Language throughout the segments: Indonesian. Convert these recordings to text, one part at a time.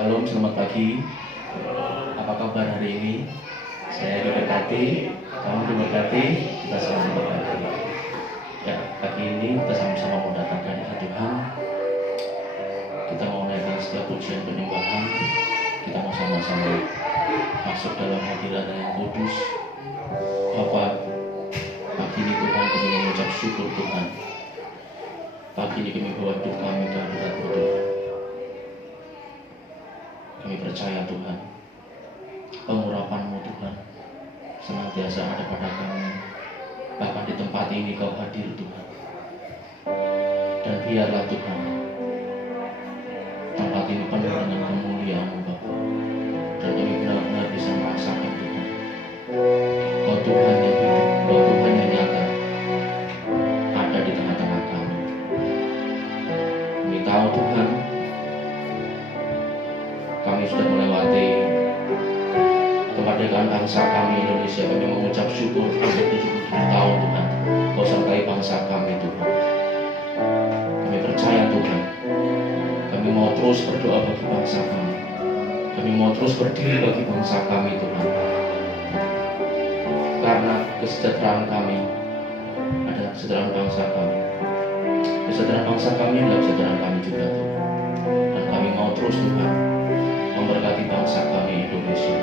Shalom, selamat pagi. Apa kabar hari ini? Saya diberkati, kamu diberkati, kita sama diberkati. Ya, pagi ini kita sama-sama mau datang ke hadirat Tuhan. Kita mau naikkan setiap pujian penyembahan. Kita mau sama-sama masuk dalam hadirat yang kudus. Bapak, pagi ini Tuhan kami mengucap syukur Tuhan. Pagi ini kami bawa hidup kami ke hadirat-Mu Tuhan. Kami percaya Tuhan, pengurapan-Mu Tuhan senantiasa ada pada kami. Bahkan di tempat ini Kau hadir Tuhan. Dan biarlah Tuhan, tempat ini penuh dengan kemuliaan-Mu Bapa. Dan kami benar-benar bisa merasakan Tuhan, Kau Tuhan yang hidup, Kau Tuhan yang nyata ada di tengah-tengah kami. Kami tahu Tuhan, kami sudah melewati kemerdekaan bangsa kami Indonesia. Kami mengucap syukur untuk 77 tahun Tuhan Kau sertai bangsa kami Tuhan. Kami percaya Tuhan, kami mau terus berdoa bagi bangsa kami. Kami mau terus berdiri bagi bangsa kami Tuhan. Karena kesejahteraan kami adalah kesejahteraan bangsa kami. Kesejahteraan bangsa kami adalah kesejahteraan kami juga Tuhan. Dan kami mau terus Tuhan memberkati bangsa kami Indonesia.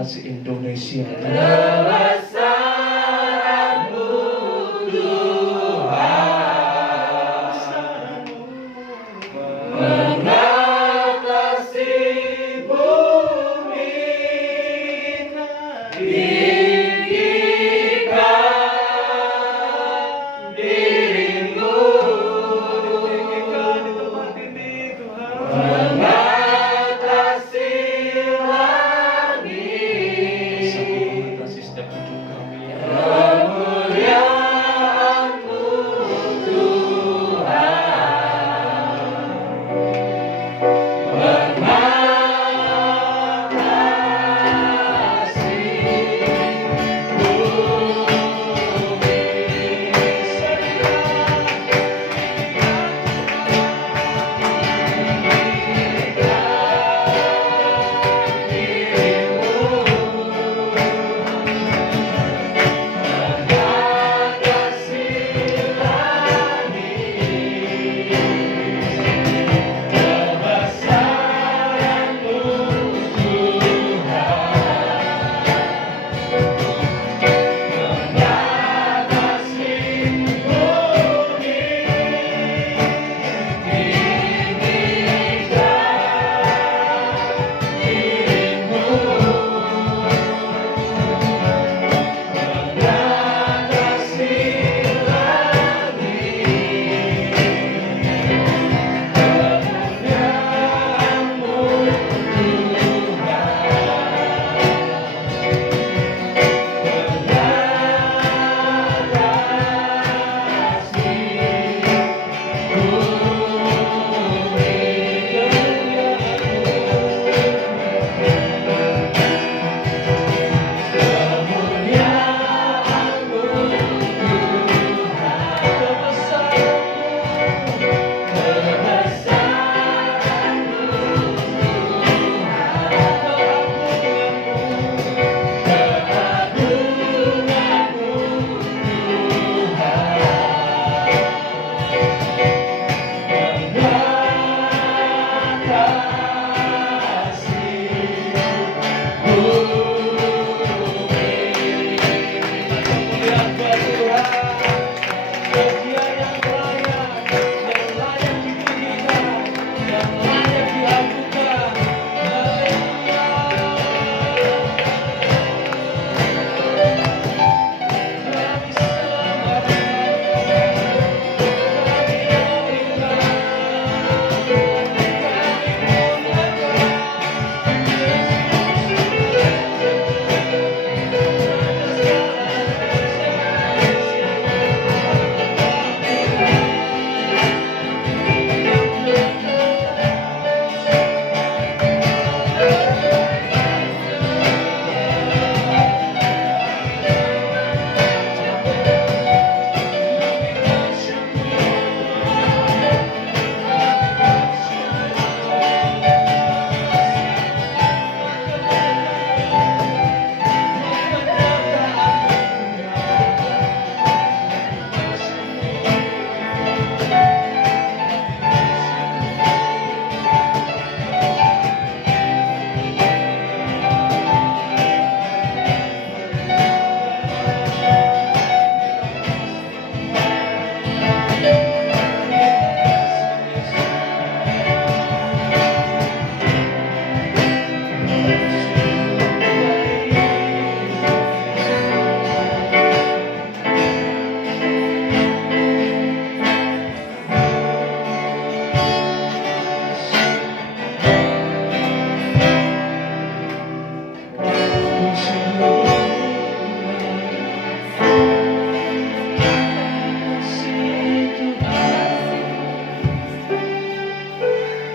kita se-Indonesia. Kebesaran-Mu Tuhan mengatasi bumi, tinggikan diri-Mu, mengatasi langit, Mengatasi setiap hidup kami.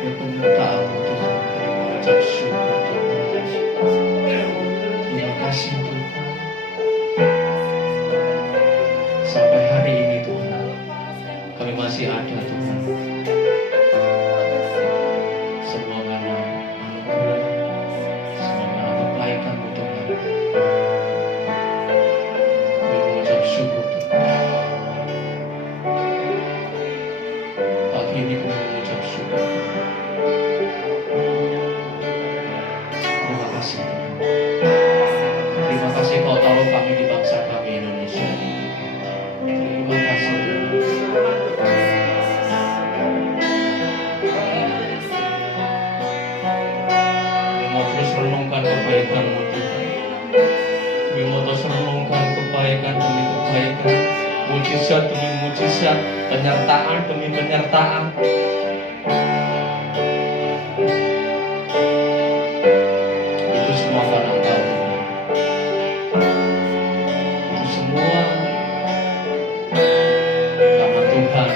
kemuliaan-Mu Tuhan masih ada Tuhan. Semua karena anugerah, semua karena kebaikan-Mu Tuhan. Kami mengucap syukur Tuhan. Pagi ini kami mengucap syukur. Terima kasih Tuhan. engkau kami di bangsa kami Indonesia. Terima kasih. Kami mau terus renungkan kebaikan-Mu Tuhan. Kami mau terus renungkan kebaikan demi kebaikan, mujizat demi mujizat, penyertaan demi penyertaan. Itu semua karena Engkau Tuhan. Itu semua karena Tuhan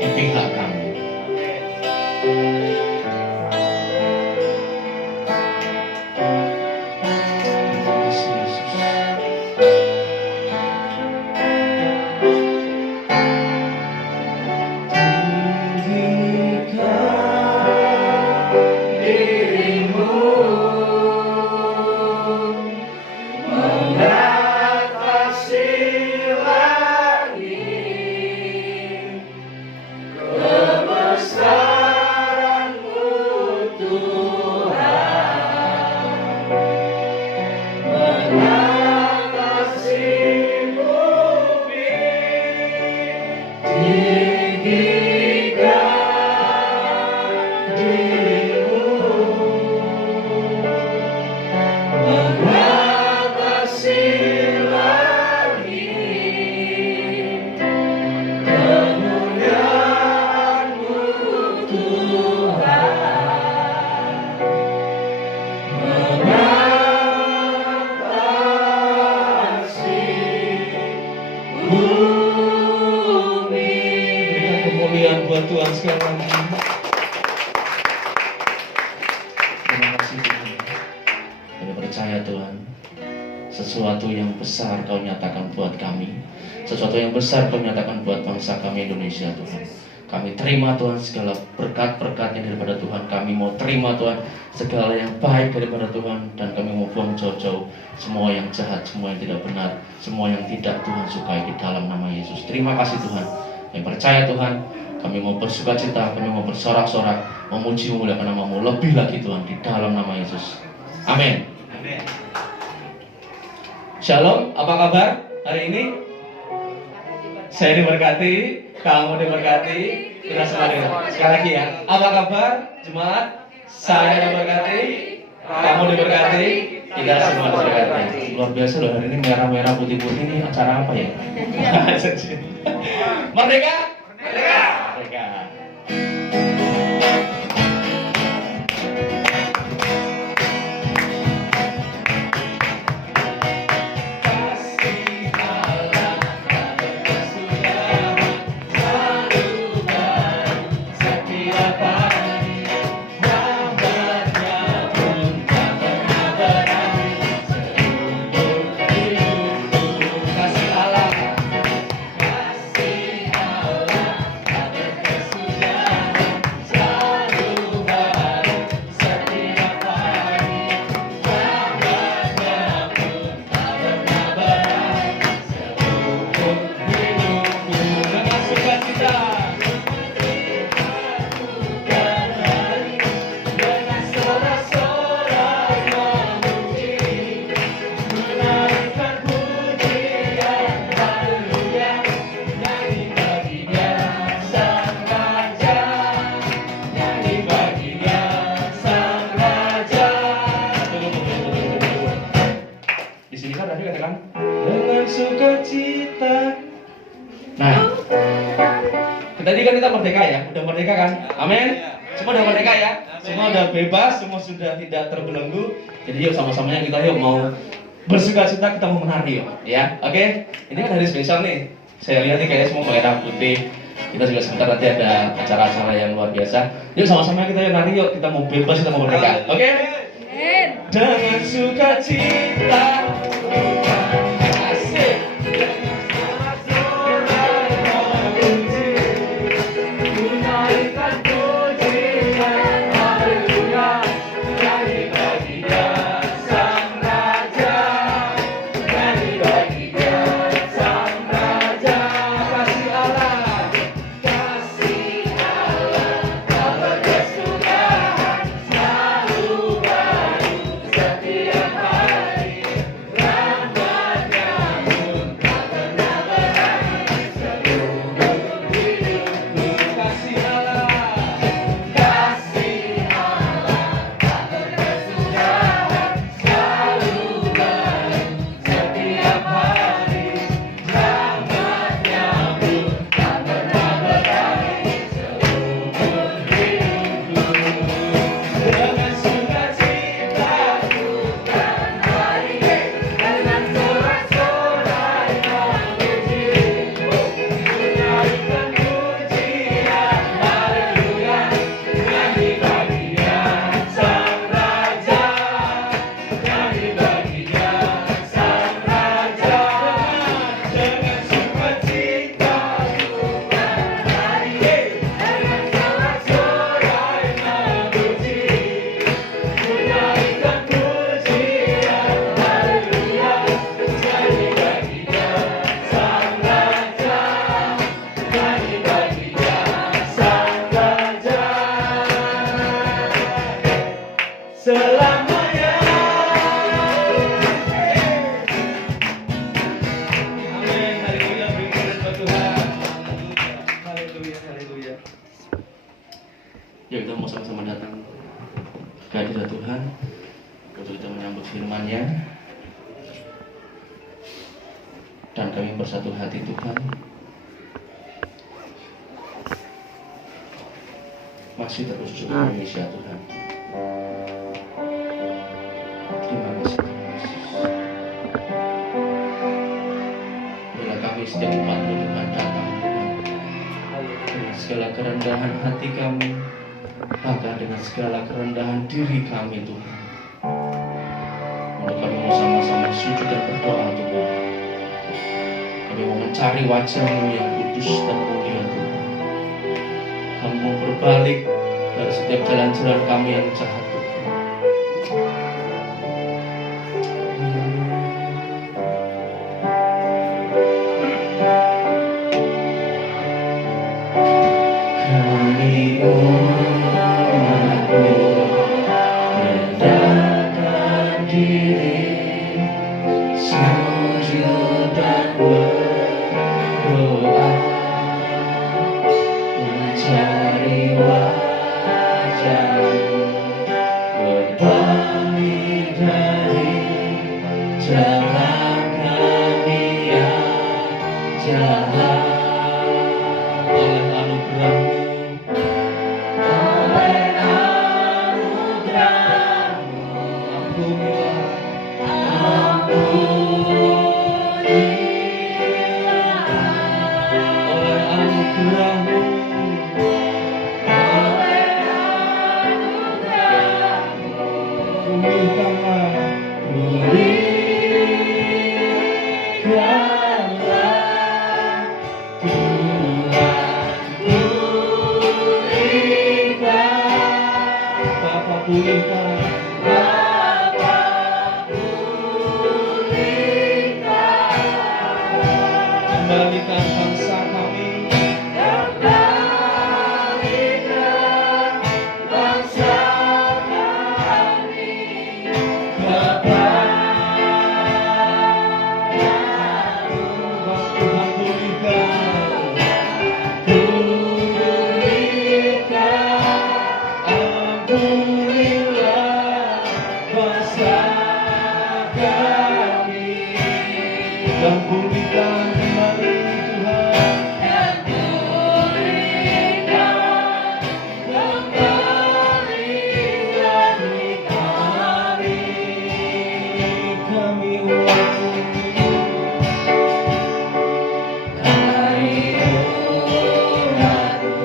di pihak kami. Terima kasih Yesus. Dirimu mengatasi langit, kebesaran-Mu Tuhan mengatasi bumi, tinggikan dirimu mengatasi langit, kemuliaan-Mu Tuhan mengatasi bumi. Berikan kemuliaan buat Tuhan sekali lagi. Terima kasih Tuhan. Kami percaya Tuhan, sesuatu yang besar Kau nyatakan buat kami, sesuatu yang besar Kau nyatakan buat bangsa kami Indonesia Tuhan. Kami terima Tuhan segala berkat-berkatnya daripada Tuhan. Kami mau terima Tuhan segala yang baik daripada Tuhan. Dan kami mau buang jauh-jauh semua yang jahat, semua yang tidak benar, semua yang tidak Tuhan sukai di dalam nama Yesus. Terima kasih Tuhan. Kami percaya Tuhan, kami mau bersukacita, kami mau bersorak-sorak, memuji memuliakan nama-Mu lebih lagi Tuhan di dalam nama Yesus. Amin. Shalom, apa kabar hari ini? Saya diberkati, kamu diberkati, kita semua diberkati. Sekali lagi ya, apa kabar jemaat? Saya diberkati, kamu diberkati, kita semua diberkati. Luar biasa loh, hari ini merah-merah putih-putih ini acara apa ya? Merdeka? Merdeka! Merdeka. Tadi kan kita merdeka ya, udah merdeka kan? Amin. Semua udah merdeka ya, semua udah bebas, semua sudah tidak terbelenggu. Jadi yuk sama-samanya kita yuk mau bersuka-cita, kita mau menari yuk, ya. Oke? Ini kan hari spesial nih. Saya lihat nih kayaknya semua merah putih. Kita juga sebentar nanti ada acara-acara yang luar biasa. Yuk sama-sama kita yuk nari yuk, kita mau bebas, kita mau merdeka. Oke? Dengan sukacita. Asik. firman-Nya, dan kami bersatu hati Tuhan, masih terus juga Indonesia Tuhan. Terima kasih Tuhan Yesus. Bila kami setiap umat-Mu Tuhan datang Tuhan, dengan segala kerendahan hati kami, bahkan dengan segala kerendahan diri kami Tuhan, untuk kami mau sama-sama sujud dan berdoa Tuhan. Kami mau mencari wajah-Mu yang kudus dan mulia Tuhan. Kami mau berbalik dari setiap jalan-jalan kami yang jahat Tuhan. Kami umat-Mu merendahkan diri, sujud dan berdoa, mencari wajah-Mu, berbalik dari jalan kami yang jahat. Oleh anugerah-Mu, kembalikan bangsa kami, kembalikan bangsa kami kepadamu. Tuhan ampunilah bangsa kami, dan pulihkan kembali Tuhan, dan pulihkan kembali kami umat-Mu.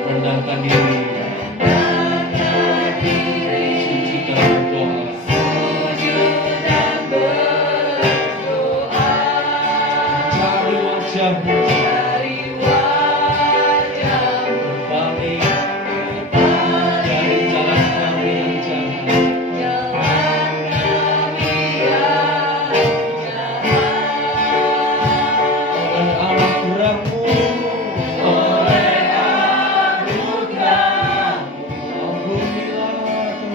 Rendahkan diri, sujud dan berdoa, cari wajah-Mu, berbalik dari jalan kami yang jahat. Oleh anugerah-Mu, ampunilah Tuhan.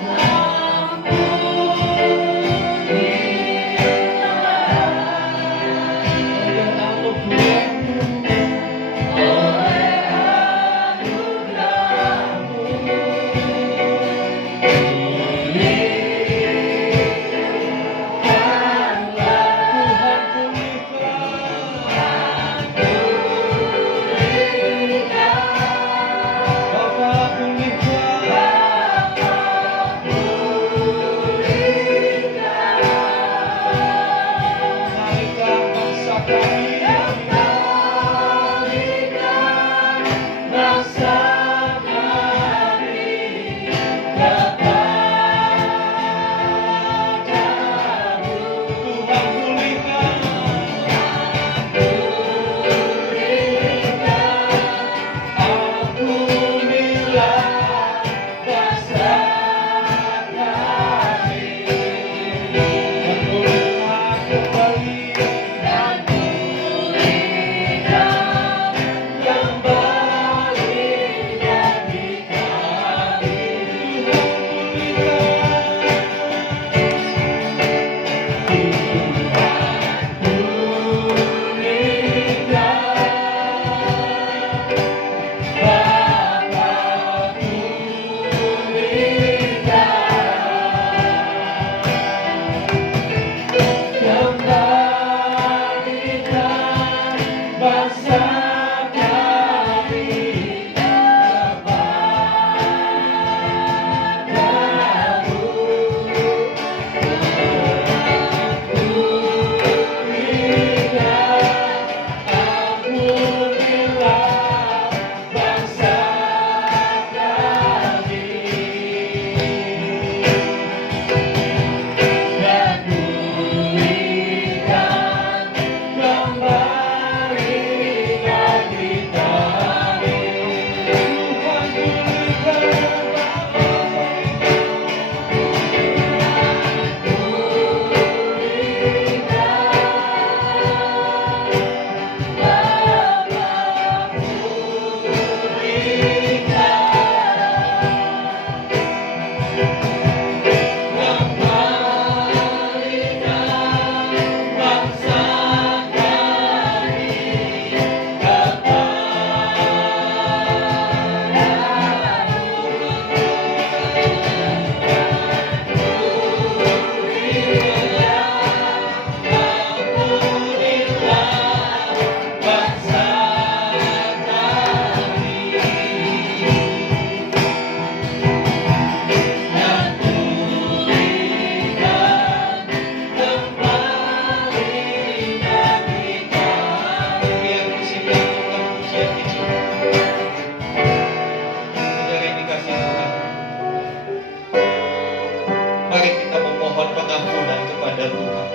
Tuhan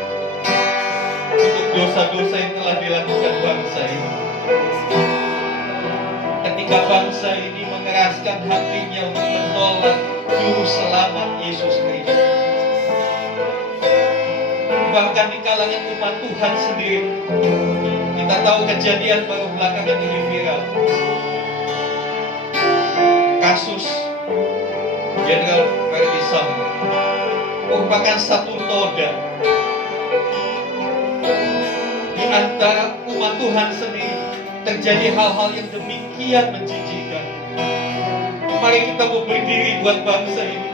untuk dosa-dosa yang telah dilakukan bangsa ini. Ketika bangsa ini mengeraskan hatinya untuk menolak Juru Selamat Yesus Kristus, bahkan di kalangan umat Tuhan sendiri, kita tahu kejadian baru belakangan ini viral, kasus Jenderal Verdi Sambo merupakan satu noda di antara umat Tuhan sendiri. Terjadi hal-hal yang demikian menjijikkan. Mari kita mau berdiri buat bangsa ini.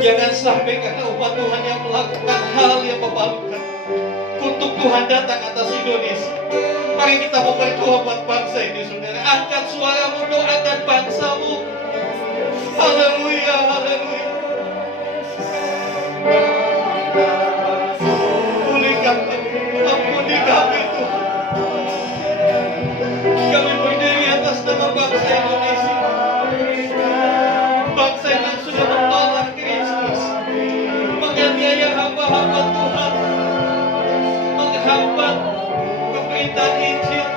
Jangan sampai karena umat Tuhan yang melakukan hal yang memalukan, kutuk Tuhan datang atas Indonesia. Mari kita mau berdoa buat bangsa ini, saudara. Angkat suaramu, doakan bangsamu. Haleluya, haleluya. Pulihkan kami, ampuni kami Tuhan. Kami berdiri atas nama bangsa Indonesia, bangsa yang sudah menolak Kristus, menganiaya hamba-hamba Tuhan, menghambat pemberitaan Injil,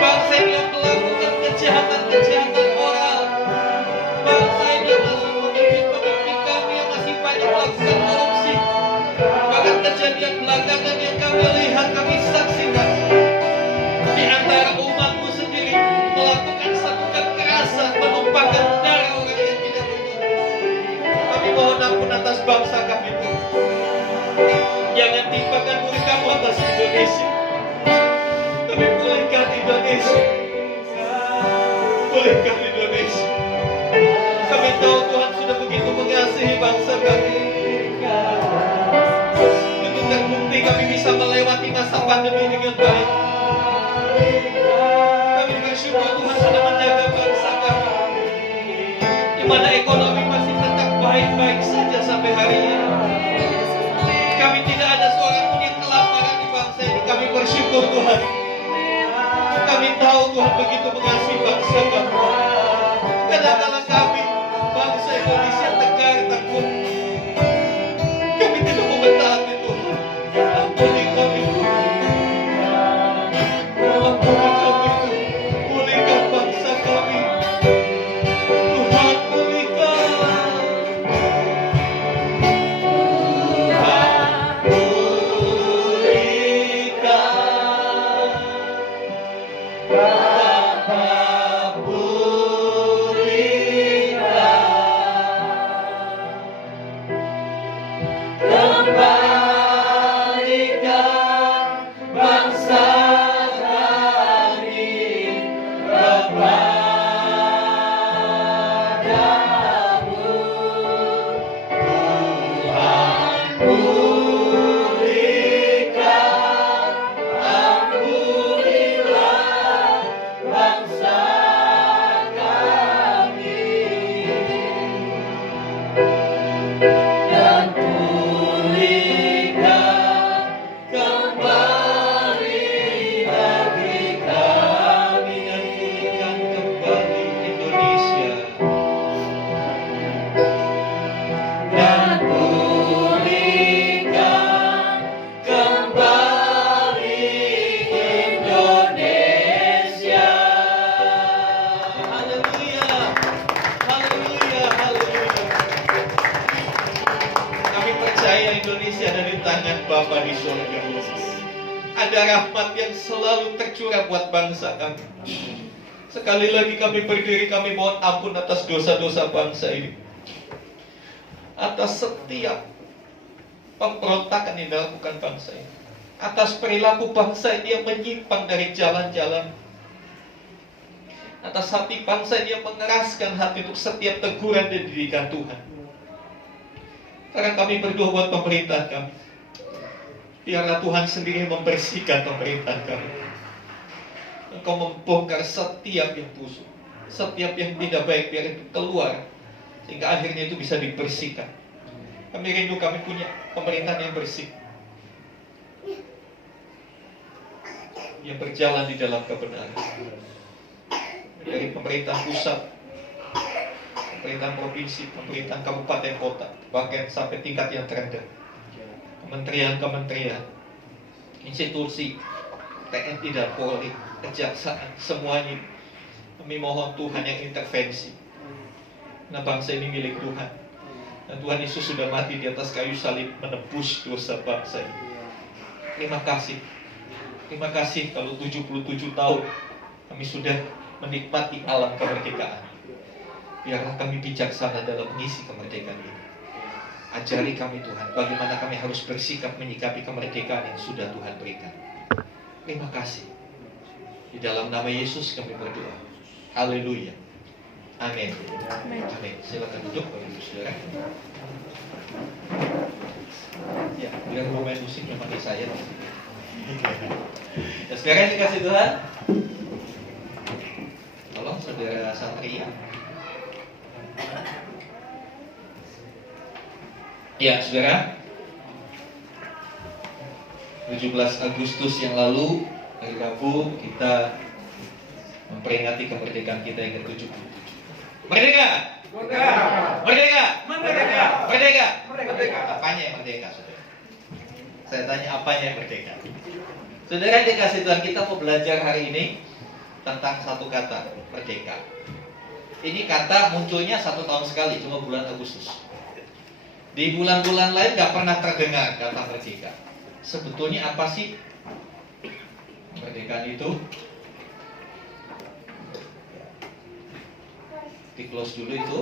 bangsa yang melakukan kejahatan-kejahatan moral, bangsa yang masih pemimpin kami yang masih banyak melakukan korupsi. Bahkan kejadian belakangan yang kami lihat, kami saksikan di antara umatmu sendiri melakukan satu kekerasan, menumpahkan darah orang yang tidak berdosa. Kami mohon ampun atas bangsa kami Tuhan. Jangan timpakan murka-Mu atas Indonesia. Kami pulihkan Indonesia. Pulihkan Indonesia. Kami tahu Tuhan sudah begitu mengasihi bangsa kami. Itu terbukti kami bisa melewati masa pandemi dengan baik. Kami bersyukur Tuhan sudah menjaga bangsa kami, di mana ekonomi masih tetap baik-baik saja sampai hari ini. Kami tidak ada seorang pun yang kelaparan di bangsa ini. Kami bersyukur Tuhan. Kami tahu Tuhan begitu mengasihi bangsa kami. Kadang-kadang kami, bangsa Indonesia tegar takut. Kami tidak mau mentaati Tuhan. Ampuni kami Tuhan. Ampuni kami Tuhan. Pulihkan bangsa kami. Tuhan pulihkan. Bapa di surga, ada rahmat yang selalu tercurah buat bangsa kami. Sekali lagi kami berdiri, kami mohon ampun atas dosa-dosa bangsa ini, atas setiap pemberontakan yang dilakukan bangsa ini, atas perilaku bangsa ini yang menyimpang dari jalan-jalan, atas hati bangsa ini yang mengeraskan hati untuk setiap teguran dan didikan Tuhan. Sekarang kami berdoa buat pemerintah kami. Biarlah Tuhan sendiri membersihkan pemerintahan kami. Engkau membongkar setiap yang busuk, setiap yang tidak baik, biar itu keluar, sehingga akhirnya itu bisa dibersihkan. Kami rindu kami punya pemerintahan yang bersih, yang berjalan di dalam kebenaran. Dari pemerintah pusat, pemerintahan provinsi, pemerintahan kabupaten kota, bahkan sampai tingkat yang terendah. kementerian-kementerian, institusi, TNI dan Polri, kejaksaan, semuanya kami mohon Tuhan yang intervensi. Nah, bangsa ini milik Tuhan, dan Tuhan Yesus sudah mati di atas kayu salib menebus dosa bangsa ini. Terima kasih kalau 77 tahun kami sudah menikmati alam kemerdekaan. Biarlah kami bijaksana dalam mengisi kemerdekaan ini. Ajari kami Tuhan, bagaimana kami harus bersikap menyikapi kemerdekaan yang sudah Tuhan berikan. Terima kasih. Di dalam nama Yesus kami berdoa. Haleluya. Amin. Amin. Silakan duduk Bapak Ibu Saudara. Ya, biar pemain musik yang pakai saya. Ya, saudara yang dikasih Tuhan, tolong saudara Satria. Ya, saudara, 17 Agustus yang lalu, hari Rabu, kita memperingati kemerdekaan kita yang ke-77. Merdeka! Merdeka! Merdeka! Merdeka! Merdeka! Merdeka! Apanya yang merdeka, saudara? Saya tanya apanya yang merdeka? Saudara yang dikasih Tuhan, kita mau belajar hari ini tentang satu kata, merdeka. Ini kata munculnya 1 tahun sekali, cuma bulan Agustus. Di bulan-bulan lain gak pernah terdengar kata merdeka. Sebetulnya apa sih kemerdekaan itu? Di close dulu itu.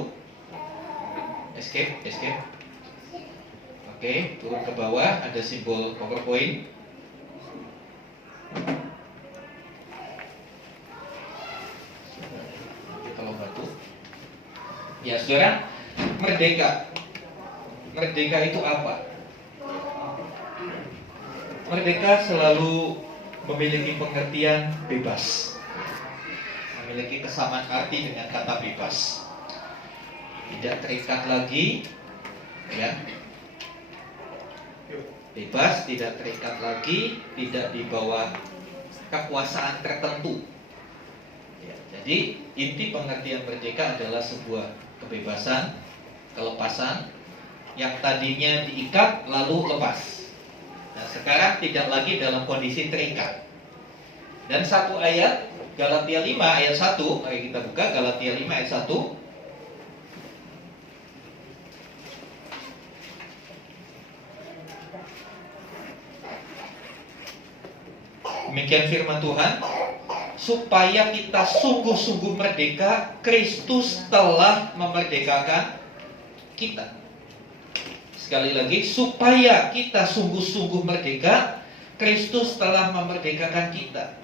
Escape. Oke, turun ke bawah, ada simbol PowerPoint. Kalau batu. Ya, saudara, merdeka. Merdeka itu apa? Merdeka selalu memiliki pengertian bebas, memiliki kesamaan arti dengan kata bebas. Tidak terikat lagi, ya. Bebas, tidak terikat lagi, tidak di bawah kekuasaan tertentu. Ya, jadi inti pengertian merdeka adalah sebuah kebebasan, kelepasan yang tadinya diikat lalu lepas. Nah, sekarang tidak lagi dalam kondisi terikat. Dan satu ayat, Galatia 5 ayat 1, mari kita buka Galatia 5 ayat 1. Demikian firman Tuhan, supaya kita sungguh-sungguh merdeka, Kristus telah memerdekakan kita. Sekali lagi, supaya kita sungguh-sungguh merdeka, Kristus telah memerdekakan kita.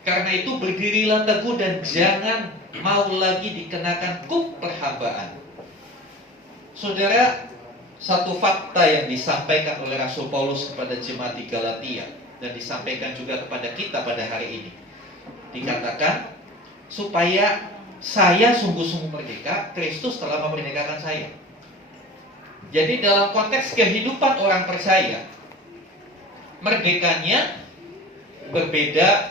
Karena itu berdirilah teguh dan jangan mau lagi dikenakan kuk perhambaan. Saudara, satu fakta yang disampaikan oleh Rasul Paulus kepada jemaat di Galatia dan disampaikan juga kepada kita pada hari ini. Dikatakan, supaya saya sungguh-sungguh merdeka, Kristus telah memerdekakan saya. Jadi dalam konteks kehidupan orang percaya, merdekanya berbeda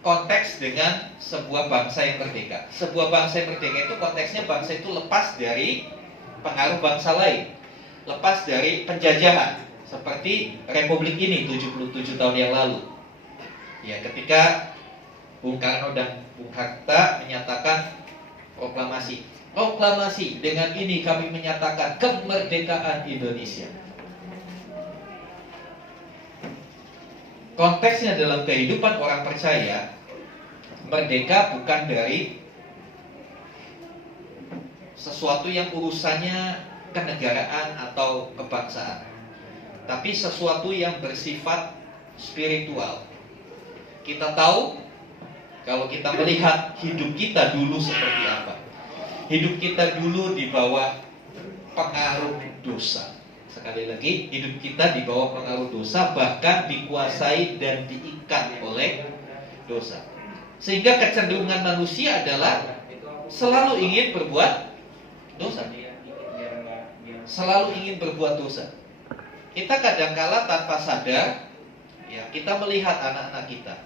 konteks dengan sebuah bangsa yang merdeka. Sebuah bangsa yang merdeka itu konteksnya bangsa itu lepas dari pengaruh bangsa lain, lepas dari penjajahan, seperti Republik ini 77 tahun yang lalu. Ya, ketika Bung Karno dan Bung Hatta menyatakan proklamasi, dengan ini kami menyatakan kemerdekaan Indonesia. Konteksnya dalam kehidupan orang percaya, merdeka bukan dari sesuatu yang urusannya kenegaraan atau kebangsaan, tapi sesuatu yang bersifat spiritual. Kita tahu, kalau kita melihat hidup kita dulu seperti apa. Hidup kita dulu di bawah pengaruh dosa. Sekali lagi, hidup kita di bawah pengaruh dosa, bahkan dikuasai dan diikat oleh dosa. Sehingga kecenderungan manusia adalah selalu ingin berbuat dosa. Selalu ingin berbuat dosa. Kita kadangkala tanpa sadar, ya, kita melihat anak-anak kita.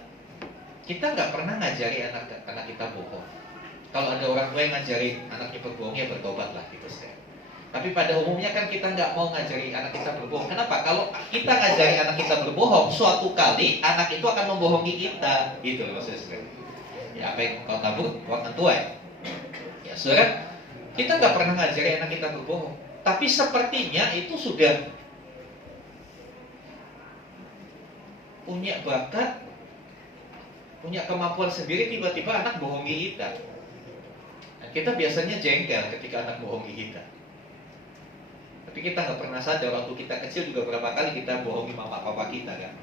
Kita nggak pernah ngajari anak kita bohong. Kalau ada orang tua yang ngajarin anaknya berbohong, ya bertobatlah gitu, Tapi pada umumnya kan kita nggak mau ngajari anak kita berbohong. Kenapa? Kalau kita ngajari anak kita berbohong, suatu kali anak itu akan membohongi kita. Gitu loh saudara. Ya apa yang kau tabur, kau akan tuai. Ya saudara, kita nggak pernah ngajari anak kita berbohong. Tapi sepertinya itu sudah punya bakat, punya kemampuan sendiri, tiba-tiba anak bohongi kita. Nah, kita biasanya jengkel ketika anak bohongi kita. Tapi kita nggak pernah sadar waktu kita kecil juga berapa kali kita bohongi mama papa kita kan.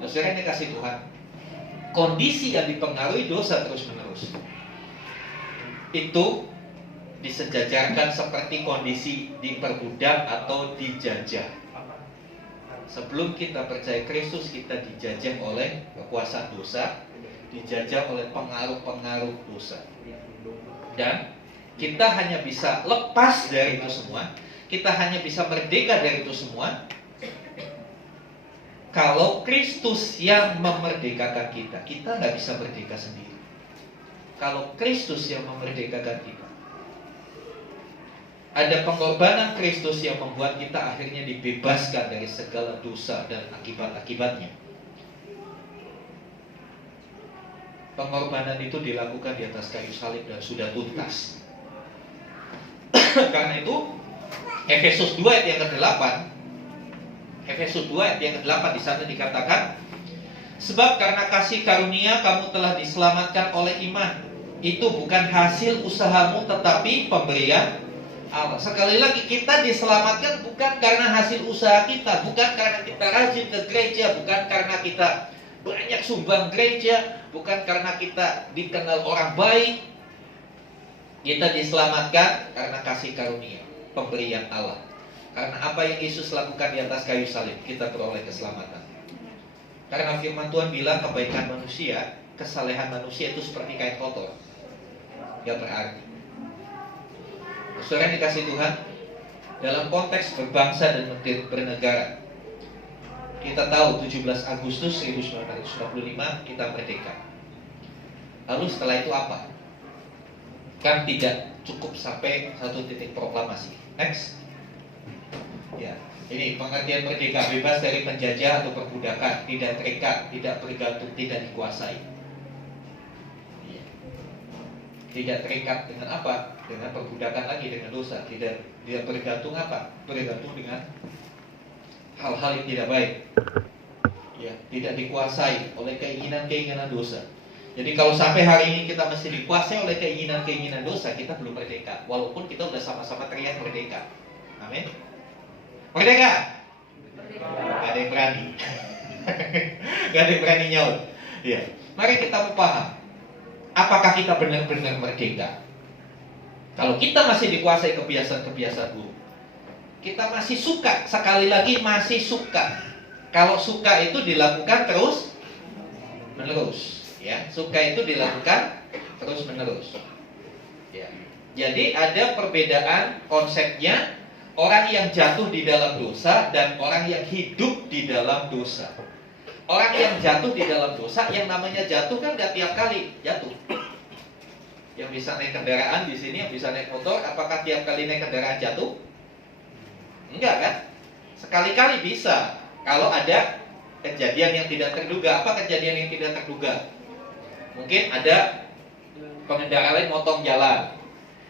Nah, saudara ini kasih Tuhan, kondisi yang dipengaruhi dosa terus menerus itu disejajarkan seperti kondisi diperbudak atau dijajah. Sebelum kita percaya Kristus, kita dijajah oleh kekuasaan dosa, dijajah oleh pengaruh-pengaruh dosa. Dan kita hanya bisa lepas dari itu semua, kita hanya bisa merdeka dari itu semua kalau Kristus yang memerdekakan kita. Kita nggak bisa merdeka sendiri. Kalau Kristus yang memerdekakan kita, ada pengorbanan Kristus yang membuat kita akhirnya dibebaskan dari segala dosa dan akibat-akibatnya. Pengorbanan itu dilakukan di atas kayu salib dan sudah tuntas. Karena itu Efesus 2 ayat yang ke-8, Efesus 2 ayat yang ke-8 di sana dikatakan, sebab karena kasih karunia kamu telah diselamatkan oleh iman. Itu bukan hasil usahamu tetapi pemberian Allah. Sekali lagi, kita diselamatkan bukan karena hasil usaha kita, bukan karena kita rajin ke gereja, bukan karena kita banyak sumbang gereja, bukan karena kita dikenal orang baik. Kita diselamatkan karena kasih karunia, pemberian Allah. Karena apa yang Yesus lakukan di atas kayu salib, kita beroleh keselamatan. Karena firman Tuhan bilang kebaikan manusia, kesalehan manusia itu seperti kain kotor, gak berarti. Saudara yang dikasih Tuhan, dalam konteks berbangsa dan bernegara, kita tahu 17 Agustus 1945 kita merdeka. Lalu setelah itu apa? Kan tidak cukup sampai satu titik proklamasi. Next. Ya, ini pengertian merdeka, bebas dari penjajah atau perbudakan, tidak terikat, tidak bergantung, tidak dikuasai. Ya. Tidak terikat dengan apa? Dengan perbudakan lagi, dengan dosa. Tidak bergantung apa? Bergantung dengan hal-hal yang tidak baik. Ya, tidak dikuasai oleh keinginan-keinginan dosa. Jadi kalau sampai hari ini kita masih dikuasai oleh keinginan-keinginan dosa, kita belum merdeka. Walaupun kita udah sama-sama teriak merdeka. Amin. Merdeka? Gak ada yang berani. Gak ada yang berani nyaut. Ya. Mari kita mau paham, apakah kita benar-benar merdeka? Kalau kita masih dikuasai kebiasaan-kebiasaan buruk, kita masih suka, sekali lagi masih suka. Kalau suka itu dilakukan terus menerus, ya. Suka itu dilakukan terus menerus. Ya. Jadi ada perbedaan konsepnya. Orang yang jatuh di dalam dosa dan orang yang hidup di dalam dosa. Orang yang jatuh di dalam dosa, yang namanya jatuh kan gak tiap kali jatuh. Yang bisa naik kendaraan di sini, yang bisa naik motor, apakah tiap kali naik kendaraan jatuh? Enggak kan? Sekali-kali bisa. Kalau ada kejadian yang tidak terduga. Apa kejadian yang tidak terduga? Mungkin ada pengendara lain motong jalan,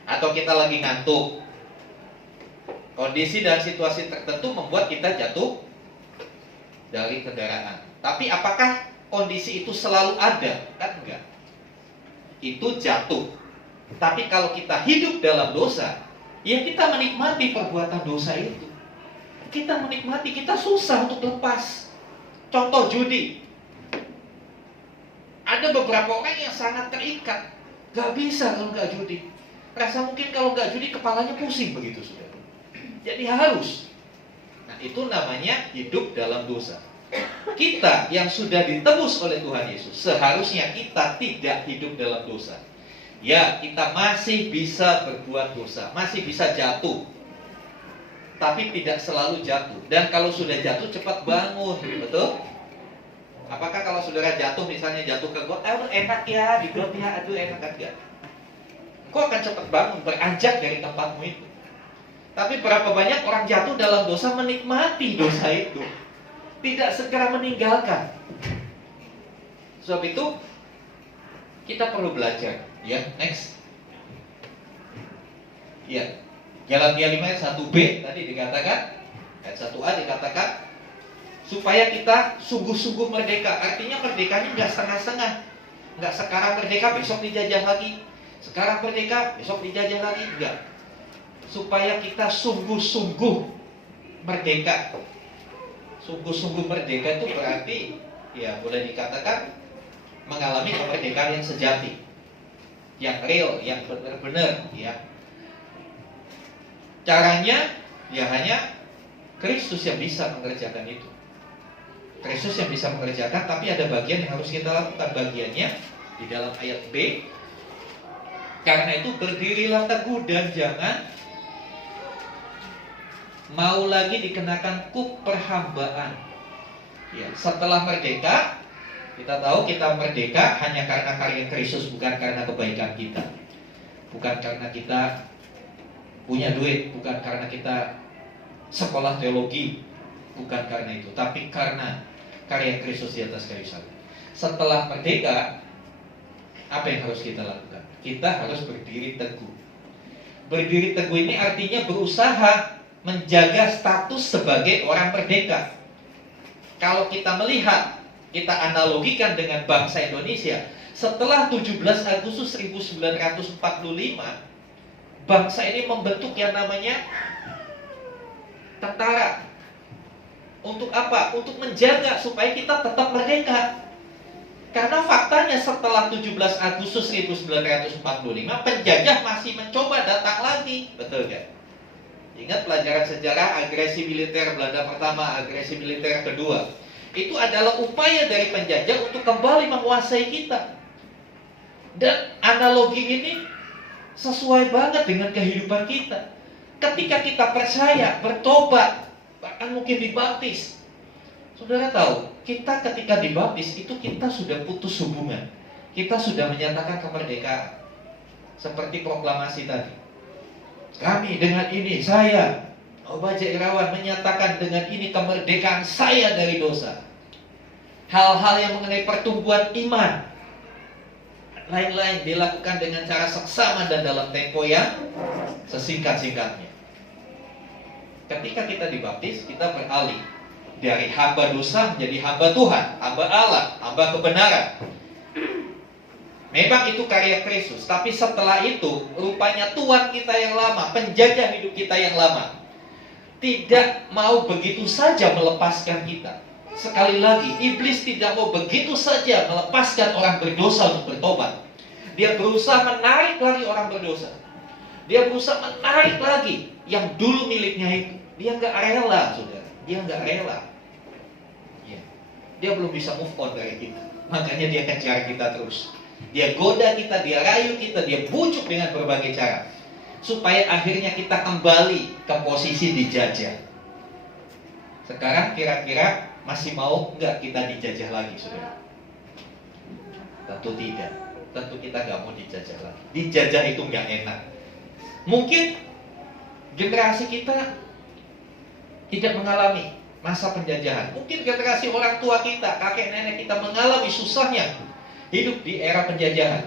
atau kita lagi ngantuk. Kondisi dan situasi tertentu membuat kita jatuh dari kendaraan. Tapi apakah kondisi itu selalu ada? Kan enggak. Itu jatuh. Tapi kalau kita hidup dalam dosa, ya kita menikmati perbuatan dosa itu. Kita menikmati, kita susah untuk lepas. Contoh judi. Ada beberapa orang yang sangat terikat. Gak bisa kalau gak judi. Rasa mungkin kalau gak judi kepalanya pusing begitu sudah. Jadi harus. Nah, itu namanya hidup dalam dosa. Kita yang sudah ditebus oleh Tuhan Yesus, seharusnya kita tidak hidup dalam dosa. Ya, kita masih bisa berbuat dosa, masih bisa jatuh, tapi tidak selalu jatuh. Dan kalau sudah jatuh, cepat bangun. Betul? Apakah kalau saudara jatuh, misalnya jatuh ke got, enak ya, di got ya, aduh enak kan? Enggak. Kau akan cepat bangun, beranjak dari tempatmu itu. Tapi berapa banyak orang jatuh dalam dosa menikmati dosa itu, tidak segera meninggalkan. Sebab itu kita perlu belajar. Ya, next. Ya, Galatia 5 ayat 1b tadi dikatakan, ayat 1a dikatakan supaya kita sungguh-sungguh merdeka. Artinya merdekanya nggak setengah-setengah, nggak sekarang merdeka besok dijajah lagi, sekarang merdeka besok dijajah lagi, enggak. Supaya kita sungguh-sungguh merdeka. Sungguh-sungguh merdeka itu berarti ya boleh dikatakan mengalami kemerdekaan yang sejati, yang real, yang benar-benar ya. Caranya ya hanya Kristus yang bisa mengerjakan itu. Kristus yang bisa mengerjakan, tapi ada bagian yang harus kita lakukan. Bagiannya di dalam ayat B. Karena itu berdirilah teguh dan jangan mau lagi dikenakan kuk perhambaan. Ya, setelah merdeka, kita tahu kita merdeka hanya karena karya Kristus, bukan karena kebaikan kita, bukan karena kita punya duit, bukan karena kita sekolah teologi, bukan karena itu, tapi karena karya Kristus di atas kayu salib. Setelah merdeka, apa yang harus kita lakukan? Kita harus berdiri teguh. Berdiri teguh ini artinya berusaha menjaga status sebagai orang merdeka. Kalau kita melihat, kita analogikan dengan bangsa Indonesia, setelah 17 Agustus 1945, bangsa ini membentuk yang namanya tentara. Untuk apa? Untuk menjaga supaya kita tetap merdeka. Karena faktanya setelah 17 Agustus 1945, penjajah masih mencoba datang lagi. Betul kan? Ingat pelajaran sejarah agresi militer Belanda pertama, agresi militer kedua. Itu adalah upaya dari penjajah untuk kembali menguasai kita. Dan analogi ini sesuai banget dengan kehidupan kita. Ketika kita percaya, bertobat, bahkan mungkin dibaptis. Saudara tahu, kita ketika dibaptis itu kita sudah putus hubungan. Kita sudah menyatakan kemerdekaan. Seperti proklamasi tadi. Kami dengan ini, saya Obaja Irawan menyatakan dengan ini kemerdekaan saya dari dosa. Hal-hal yang mengenai pertumbuhan iman, lain-lain dilakukan dengan cara seksama dan dalam tempo yang sesingkat-singkatnya. Ketika kita dibaptis, kita beralih dari hamba dosa menjadi hamba Tuhan, hamba Allah, hamba kebenaran. Memang itu karya Kristus, tapi setelah itu rupanya Tuhan kita yang lama, penjajah hidup kita yang lama, tidak mau begitu saja melepaskan kita. Sekali lagi, iblis tidak mau begitu saja melepaskan orang berdosa untuk bertobat. Dia berusaha menarik lagi orang berdosa. Dia berusaha menarik lagi yang dulu miliknya itu. Dia nggak rela, saudara. Dia nggak rela. Ya. Dia belum bisa move on dari kita. Makanya dia kejar kita terus. Dia goda kita, dia rayu kita, dia bujuk dengan berbagai cara. Supaya akhirnya kita kembali ke posisi dijajah. Sekarang kira-kira masih mau nggak kita dijajah lagi, saudara? Tentu tidak. Tentu kita nggak mau dijajah lagi. Dijajah itu nggak enak. Mungkin generasi kita tidak mengalami masa penjajahan. Mungkin generasi orang tua kita, kakek nenek kita mengalami susahnya hidup di era penjajahan.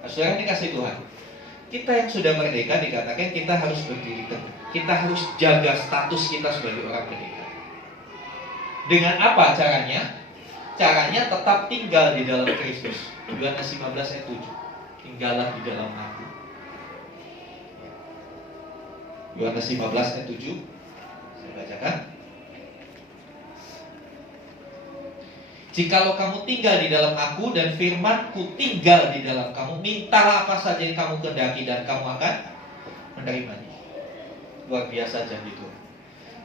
Nah, saudara dikasih Tuhan, kita yang sudah merdeka dikatakan kita harus berdiri teguh. Kita harus jaga status kita sebagai orang merdeka. Dengan apa caranya? Caranya tetap tinggal di dalam Kristus. Yohanes 15 ayat 7. Tinggallah di dalam Aku. Yohanes 15 ayat 7. Saya bacakan. Jikalau kamu tinggal di dalam Aku dan firman-Ku tinggal di dalam kamu, mintalah apa saja yang kamu kehendaki dan kamu akan menerimanya. Luar biasa janji Tuhan.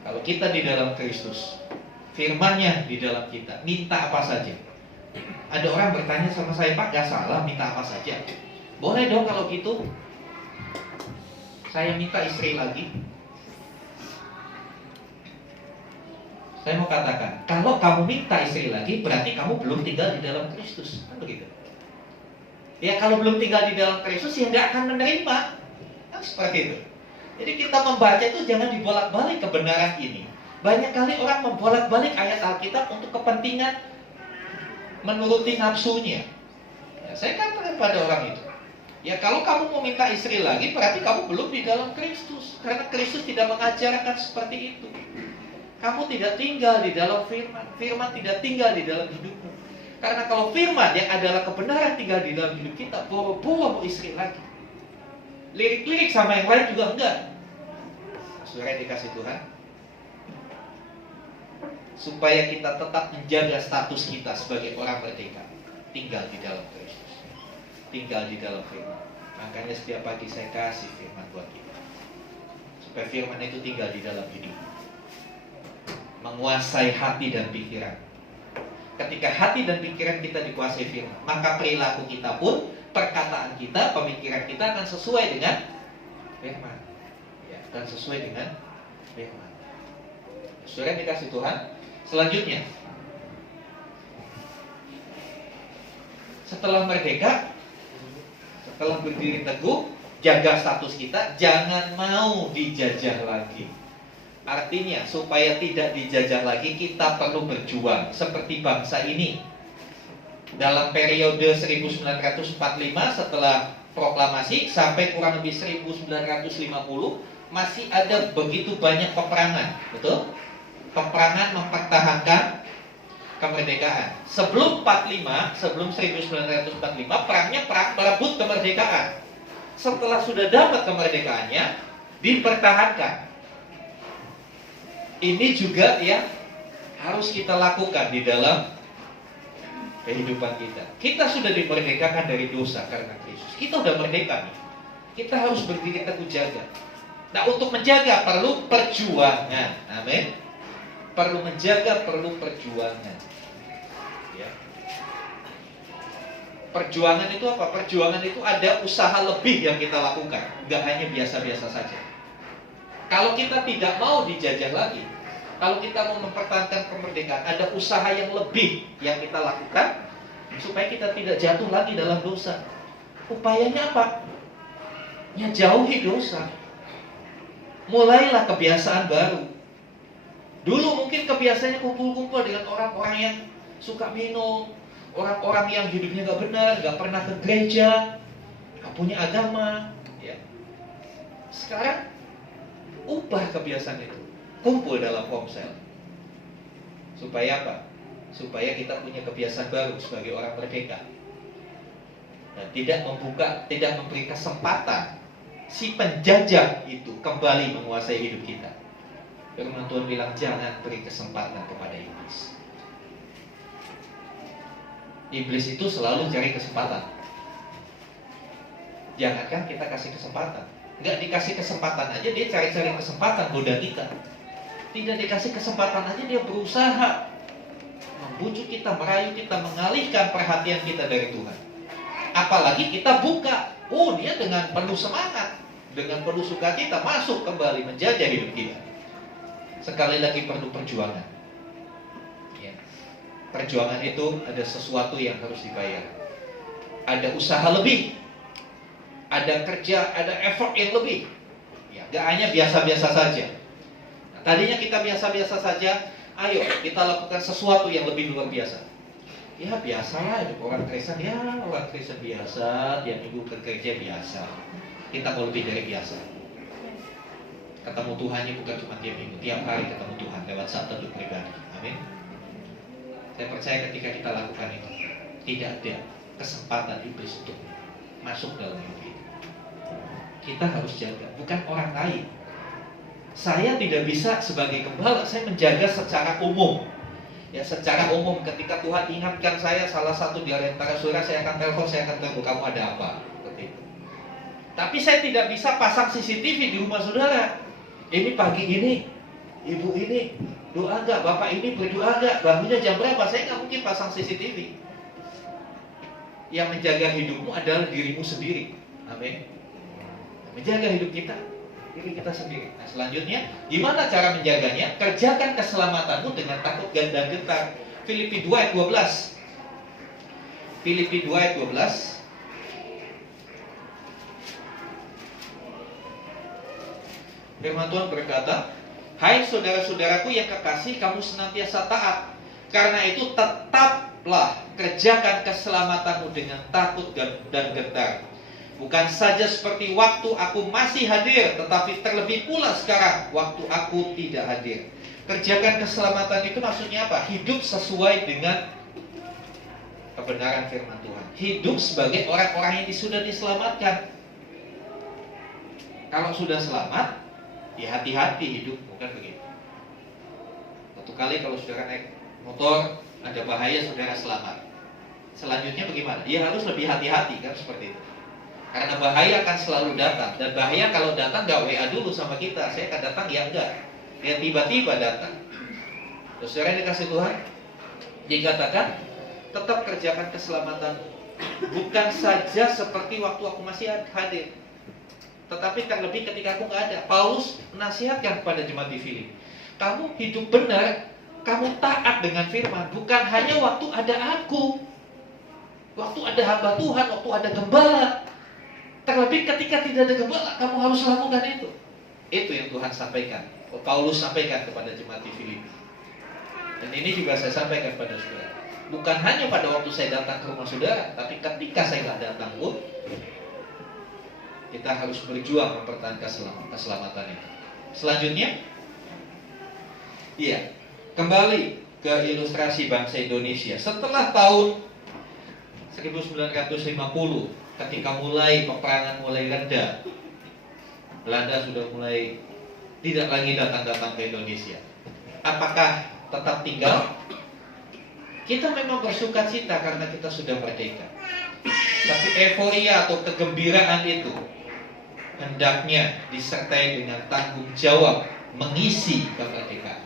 Kalau kita di dalam Kristus, firman-Nya di dalam kita, minta apa saja. Ada orang bertanya sama saya, Pak, gak salah minta apa saja? Boleh dong kalau gitu. Saya minta istri lagi. Saya mau katakan, kalau kamu minta istri lagi, berarti kamu belum tinggal di dalam Kristus. Kan begitu. Ya kalau belum tinggal di dalam Kristus, ya gak akan menerima. Kan seperti itu. Jadi kita membaca itu jangan dibolak-balik kebenaran ini. Banyak kali orang membolak-balik ayat Alkitab untuk kepentingan menuruti nafsunya. Ya, saya katakan pada orang itu, ya kalau kamu mau minta istri lagi, berarti kamu belum di dalam Kristus. Karena Kristus tidak mengajarkan seperti itu. Kamu tidak tinggal di dalam firman. Firman tidak tinggal di dalam hidupmu. Karena kalau firman yang adalah kebenaran tinggal di dalam hidup kita, boro-boro mau istri lagi. Lirik-lirik sama yang lain juga enggak. Saudara dikasih Tuhan, supaya kita tetap menjaga status kita sebagai orang merdeka, tinggal di dalam Kristus, tinggal di dalam firman. Makanya setiap pagi saya kasih firman buat kita, supaya firman itu tinggal di dalam hidup, menguasai hati dan pikiran. Ketika hati dan pikiran kita dikuasai firman, maka perilaku kita pun, perkataan kita, pemikiran kita akan sesuai dengan firman, ya, dan sesuai dengan firman. Saudara dikasih Tuhan. Selanjutnya, setelah merdeka, setelah berdiri teguh, jaga status kita, jangan mau dijajah lagi. Artinya, supaya tidak dijajah lagi, kita perlu berjuang seperti bangsa ini. Dalam periode 1945 setelah proklamasi sampai kurang lebih 1950 masih ada begitu banyak peperangan, betul? Peperangan mempertahankan kemerdekaan. Sebelum 45, sebelum 1945, perangnya perang berebut kemerdekaan. Setelah sudah dapat kemerdekaannya, dipertahankan. Ini juga yang harus kita lakukan di dalam kehidupan kita. Kita sudah dimerdekakan dari dosa karena Kristus. Kita sudah merdeka nih. Kita harus berdiri teguh jaga. Nah, untuk menjaga perlu perjuangan. Amin. Perlu menjaga, perlu perjuangan. Ya. Perjuangan itu apa? Perjuangan itu ada usaha lebih yang kita lakukan, nggak hanya biasa-biasa saja. Kalau kita tidak mau dijajah lagi, kalau kita mau mempertahankan kemerdekaan, ada usaha yang lebih yang kita lakukan supaya kita tidak jatuh lagi dalam dosa. Upayanya apa? Ya, jauhi dosa. Mulailah kebiasaan baru. Dulu mungkin kebiasaannya kumpul-kumpul dengan orang-orang yang suka minum, orang-orang yang hidupnya gak benar, gak pernah ke gereja, gak punya agama, ya. Sekarang ubah kebiasaan itu, kumpul dalam komsel. Supaya apa? Supaya kita punya kebiasaan baru sebagai orang merdeka. Dan tidak memberi kesempatan si penjajah itu kembali menguasai hidup kita. Firman Tuhan bilang jangan beri kesempatan kepada iblis. Iblis itu selalu cari kesempatan. Jangankan kita kasih kesempatan, nggak dikasih kesempatan aja dia cari-cari kesempatan goda kita. Tidak dikasih kesempatan aja dia berusaha membujuk kita, merayu kita, mengalihkan perhatian kita dari Tuhan. Apalagi kita buka, dia dengan penuh semangat, dengan penuh sukacita masuk kembali menjajah hidup kita. Sekali lagi perlu perjuangan. Ya. Perjuangan itu ada sesuatu yang harus dibayar. Ada usaha lebih, ada kerja, ada effort yang lebih. Ya, gak hanya biasa-biasa saja. Nah, tadinya kita biasa-biasa saja, ayo kita lakukan sesuatu yang lebih luar biasa. Ya biasalah hidup orang Kristen, ya orang Kristen biasa, tiap minggu kerja biasa. Kita mau lebih dari biasa. Ketemu Tuhannya bukan cuma tiap minggu, tiap hari ketemu Tuhan lewat sabda teduh pribadi. Amin. Saya percaya ketika kita lakukan itu, tidak ada kesempatan iblis untuk masuk dalam hidup kita. Kita harus jaga, bukan orang lain. Saya tidak bisa sebagai gembala, saya menjaga secara umum. Ya, secara umum ketika Tuhan ingatkan saya, salah satu di antara saudara, saya akan telepon, saya akan telepon kamu ada apa, seperti itu. Tapi saya tidak bisa pasang CCTV di rumah saudara. Ini pagi ini, ibu ini doa enggak, bapak ini berdoa enggak, bangunnya jam berapa? Saya nggak mungkin pasang CCTV. Yang menjaga hidupmu adalah dirimu sendiri. Amin. Menjaga hidup kita, diri kita sendiri. Nah, selanjutnya, gimana cara menjaganya? Kerjakan keselamatanmu dengan takut dan gentar. Filipi 2 ayat 12. Filipi 2 ayat 12. Firman Tuhan berkata, hai saudara-saudaraku yang kekasih, kamu senantiasa taat. Karena itu tetaplah kerjakan keselamatanmu dengan takut dan gentar. Bukan saja seperti waktu aku masih hadir, tetapi terlebih pula sekarang waktu aku tidak hadir. Kerjakan keselamatan itu maksudnya apa? Hidup sesuai dengan kebenaran firman Tuhan. Hidup sebagai orang-orang yang sudah diselamatkan. Kalau sudah selamat, ya hati-hati hidup, bukan begitu. Satu kali kalau saudara naik motor, ada bahaya, saudara selamat. Selanjutnya bagaimana? Dia harus lebih hati-hati, kan seperti itu. Karena bahaya akan selalu datang. Dan bahaya kalau datang gak WA dulu sama kita, saya akan datang, ya enggak. Dia tiba-tiba datang. Terus saudara dikasih Tuhan, dikatakan tetap kerjakan keselamatan. Bukan saja seperti waktu aku masih hadir, tetapi terlebih ketika aku nggak ada. Paulus menasihatkan kepada jemaat di Filipi, kamu hidup benar, kamu taat dengan firman, bukan hanya waktu ada aku, waktu ada hamba Tuhan, waktu ada gembala. Terlebih ketika tidak ada gembala, kamu harus lakukan itu. Itu yang Tuhan sampaikan, Paulus sampaikan kepada jemaat di Filipi. Dan ini juga saya sampaikan kepada saudara. Bukan hanya pada waktu saya datang ke rumah saudara, tapi ketika saya nggak datang pun, kita harus berjuang mempertahankan keselamatan itu. Selanjutnya, iya, kembali ke ilustrasi bangsa Indonesia. Setelah tahun 1950, ketika peperangan mulai reda, Belanda sudah mulai tidak lagi datang-datang ke Indonesia. Apakah tetap tinggal? Kita memang bersuka cita karena kita sudah merdeka. Tapi euforia atau kegembiraan itu hendaknya disertai dengan tanggung jawab mengisi kemerdekaan.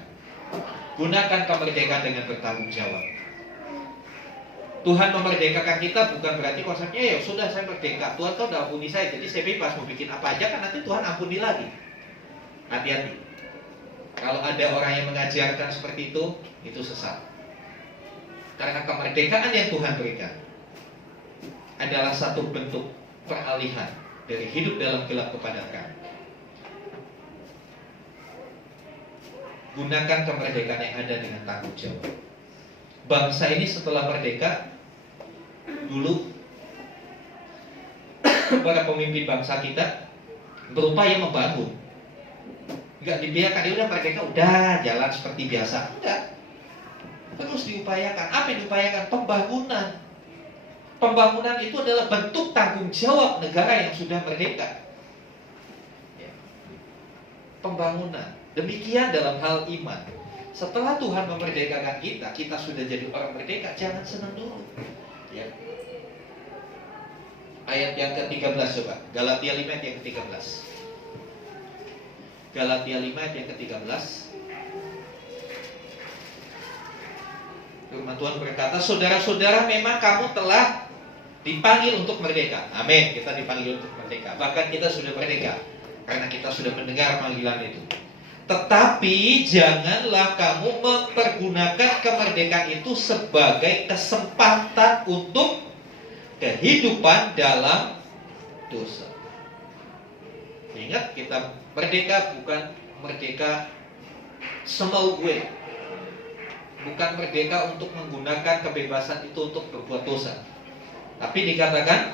Gunakan kemerdekaan dengan bertanggung jawab. Tuhan memerdekakan kita bukan berarti konsepnya ya sudah saya merdeka, Tuhan kau udah ampuni saya, jadi saya bebas mau bikin apa aja, kan nanti Tuhan ampuni lagi. Hati-hati. Kalau ada orang yang mengajarkan seperti itu sesat. Karena kemerdekaan yang Tuhan berikan adalah satu bentuk peralihan dari hidup dalam gelap kepada terang. Gunakan kemerdekaan yang ada dengan tanggung jawab. Bangsa ini setelah merdeka, dulu para pemimpin bangsa kita berupaya membangun. Enggak dibiarkan, dia udah merdeka, udah jalan seperti biasa. Enggak. Terus diupayakan. Apa yang diupayakan? Pembangunan. Pembangunan itu adalah bentuk tanggung jawab negara yang sudah merdeka. Ya. Pembangunan. Demikian dalam hal iman. Setelah Tuhan memerdekakan kita, kita sudah jadi orang merdeka, jangan senang dulu. Ya. Ayat yang ke-13 coba. Galatia 5 ayat yang ke-13. Galatia 5 ayat yang ke-13. Firman Tuhan berkata, saudara-saudara, memang kamu telah dipanggil untuk merdeka. Amin, kita dipanggil untuk merdeka. Bahkan kita sudah merdeka karena kita sudah mendengar panggilan itu. Tetapi janganlah kamu mempergunakan kemerdekaan itu sebagai kesempatan untuk kehidupan dalam dosa. Ingat, kita merdeka bukan merdeka semau gue. Bukan merdeka untuk menggunakan kebebasan itu untuk berbuat dosa. Tapi dikatakan,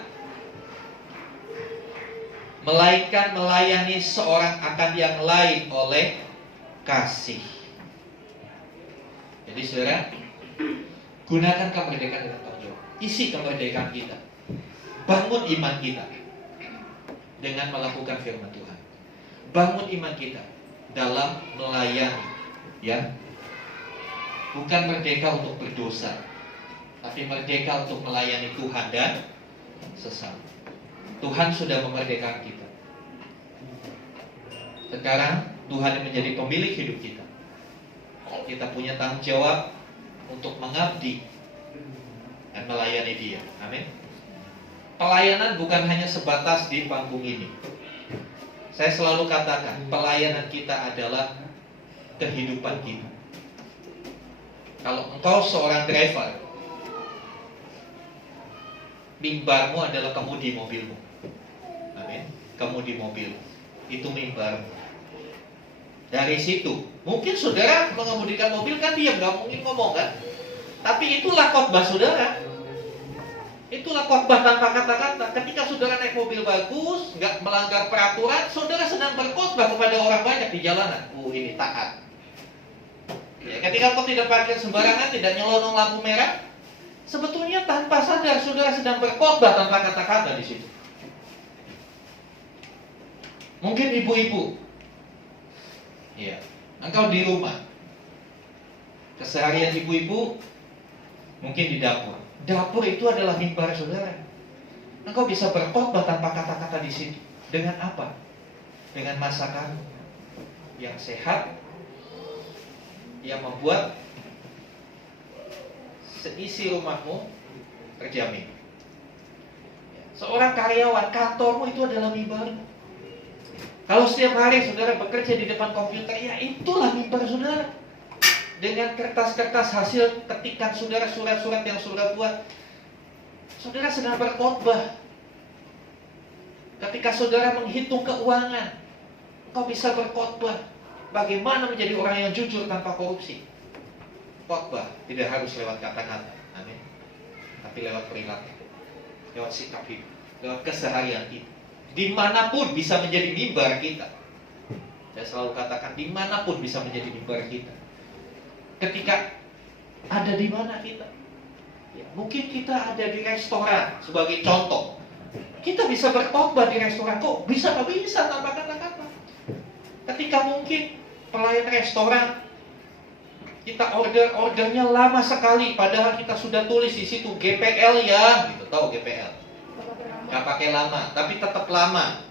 melainkan melayani seorang akan yang lain oleh kasih. Jadi saudara, gunakan kemerdekaan dengan tanggung jawab. Isi kemerdekaan kita. Bangun iman kita dengan melakukan firman Tuhan. Bangun iman kita dalam melayani, ya. Bukan merdeka untuk berdosa, tapi merdeka untuk melayani Tuhan dan sesama. Tuhan sudah memerdekakan kita. Sekarang Tuhan yang menjadi pemilik hidup kita. Kita punya tanggung jawab untuk mengabdi dan melayani Dia. Amin. Pelayanan bukan hanya sebatas di panggung ini. Saya selalu katakan, pelayanan kita adalah kehidupan kita. Kalau engkau seorang driver, mimbarmu adalah kemudi mobilmu. Amin. Kemudi mobil itu mimbarmu. Dari situ, mungkin saudara mengemudikan mobil kan diam, nggak mungkin ngomong kan? Tapi itulah khotbah saudara. Itulah khotbah tanpa kata-kata. Ketika saudara naik mobil bagus, nggak melanggar peraturan, saudara sedang berkhotbah kepada orang banyak di jalanan. Ini taat. Ya, ketika kau tidak parkir sembarangan, tidak nyelonong lampu merah, sebetulnya tanpa sadar saudara sedang berkhotbah tanpa kata-kata di situ. Mungkin ibu-ibu, ya, engkau di rumah, keseharian ibu-ibu mungkin di dapur. Dapur itu adalah mimbar saudara. Engkau bisa berkhotbah tanpa kata-kata di situ. Dengan apa? Dengan masakan yang sehat, yang membuat seisi rumahmu terjamin. Seorang karyawan, kantormu itu adalah mimbarmu. Kalau setiap hari saudara bekerja di depan komputer, ya itulah mimbar saudara. Dengan kertas-kertas hasil ketikan saudara, surat-surat yang saudara buat, saudara sedang berkhotbah. Ketika saudara menghitung keuangan, engkau bisa berkhotbah. Bagaimana menjadi orang yang jujur tanpa korupsi? Khotbah tidak harus lewat kata-kata, amin. Tapi lewat perilaku, lewat sikap hidup, lewat keseharian kita. Dimanapun bisa menjadi mimbar kita. Saya selalu katakan, dimanapun bisa menjadi mimbar kita. Ketika ada di mana kita, ya, mungkin kita ada di restoran sebagai contoh. Kita bisa berkhotbah di restoran, kok bisa nggak bisa tanpa kata-kata. Ketika mungkin pelayan restoran, kita ordernya lama sekali, padahal kita sudah tulis di situ GPL ya, gitu, tahu GPL? Nggak pakai lama, tapi tetap lama.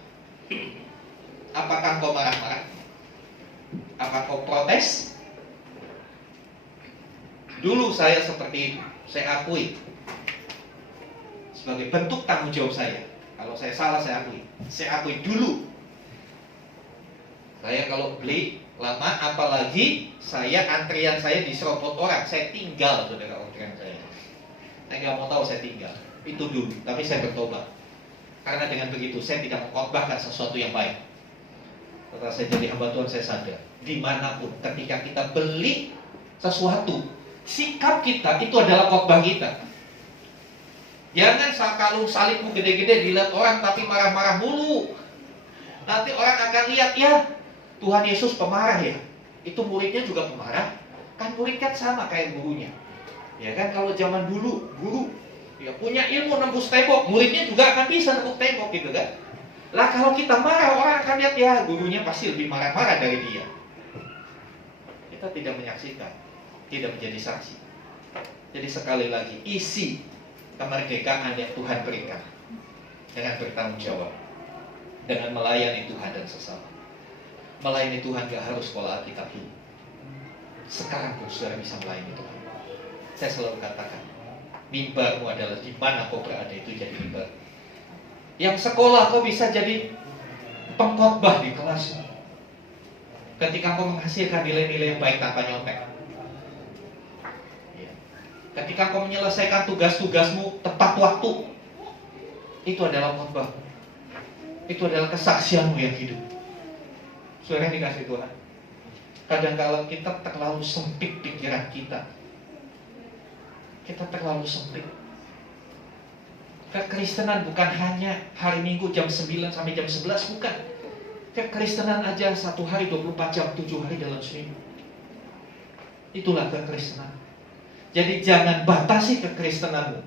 Apakah kau marah-marah? Apakah kau protes? Dulu saya seperti itu, saya akui. Sebagai bentuk tanggung jawab saya. Kalau saya salah, saya akui. Saya akui dulu. Saya kalau beli lama, apalagi saya antrian saya diserobot orang, saya tinggal saudara orderan saya. Saya nggak mau tahu saya tinggal. Itu dulu, tapi saya bertobat. Karena dengan begitu saya tidak mengkhotbahkan sesuatu yang baik. Setelah saya jadi hamba Tuhan, saya sadar dimanapun ketika kita beli sesuatu, sikap kita itu adalah khotbah kita. Jangan kalau salibmu gede-gede dilihat orang tapi marah-marah mulu. Nanti orang akan lihat, ya Tuhan Yesus pemarah ya. Itu muridnya juga pemarah. Kan murid kan sama kayak gurunya. Ya kan, kalau zaman dulu guru ya punya ilmu nembus tembok, muridnya juga akan bisa nembus tembok gitu kan. Lah kalau kita marah, orang akan lihat ya gurunya pasti lebih marah-marah dari dia. Kita tidak menyaksikan, tidak menjadi saksi. Jadi sekali lagi, isi kemerdekaan yang Tuhan berikan dengan bertanggung jawab, dengan melayani Tuhan dan sesama. Melayani Tuhan gak harus sekolah Alkitab dulu. Sekarang pun saudara bisa melayani Tuhan. Saya selalu katakan, mimbarmu adalah di mana kau berada, itu jadi mimbar. Yang sekolah kau bisa jadi pengkhotbah di kelasmu. Ketika kau menghasilkan nilai-nilai yang baik tanpa nyontek. Ketika kau menyelesaikan tugas-tugasmu tepat waktu, itu adalah khotbah. Itu adalah kesaksianmu yang hidup. Saudara yang dikasih Tuhan, kadang-kala kita terlalu sempit pikiran kita. Kita terlalu sempit. Kekristenan bukan hanya hari Minggu jam 9 sampai jam 11, bukan. Kekristenan aja 1 hari 24 jam, 7 hari dalam seminggu. Itulah kekristenan. Jadi jangan batasi kekristenanmu.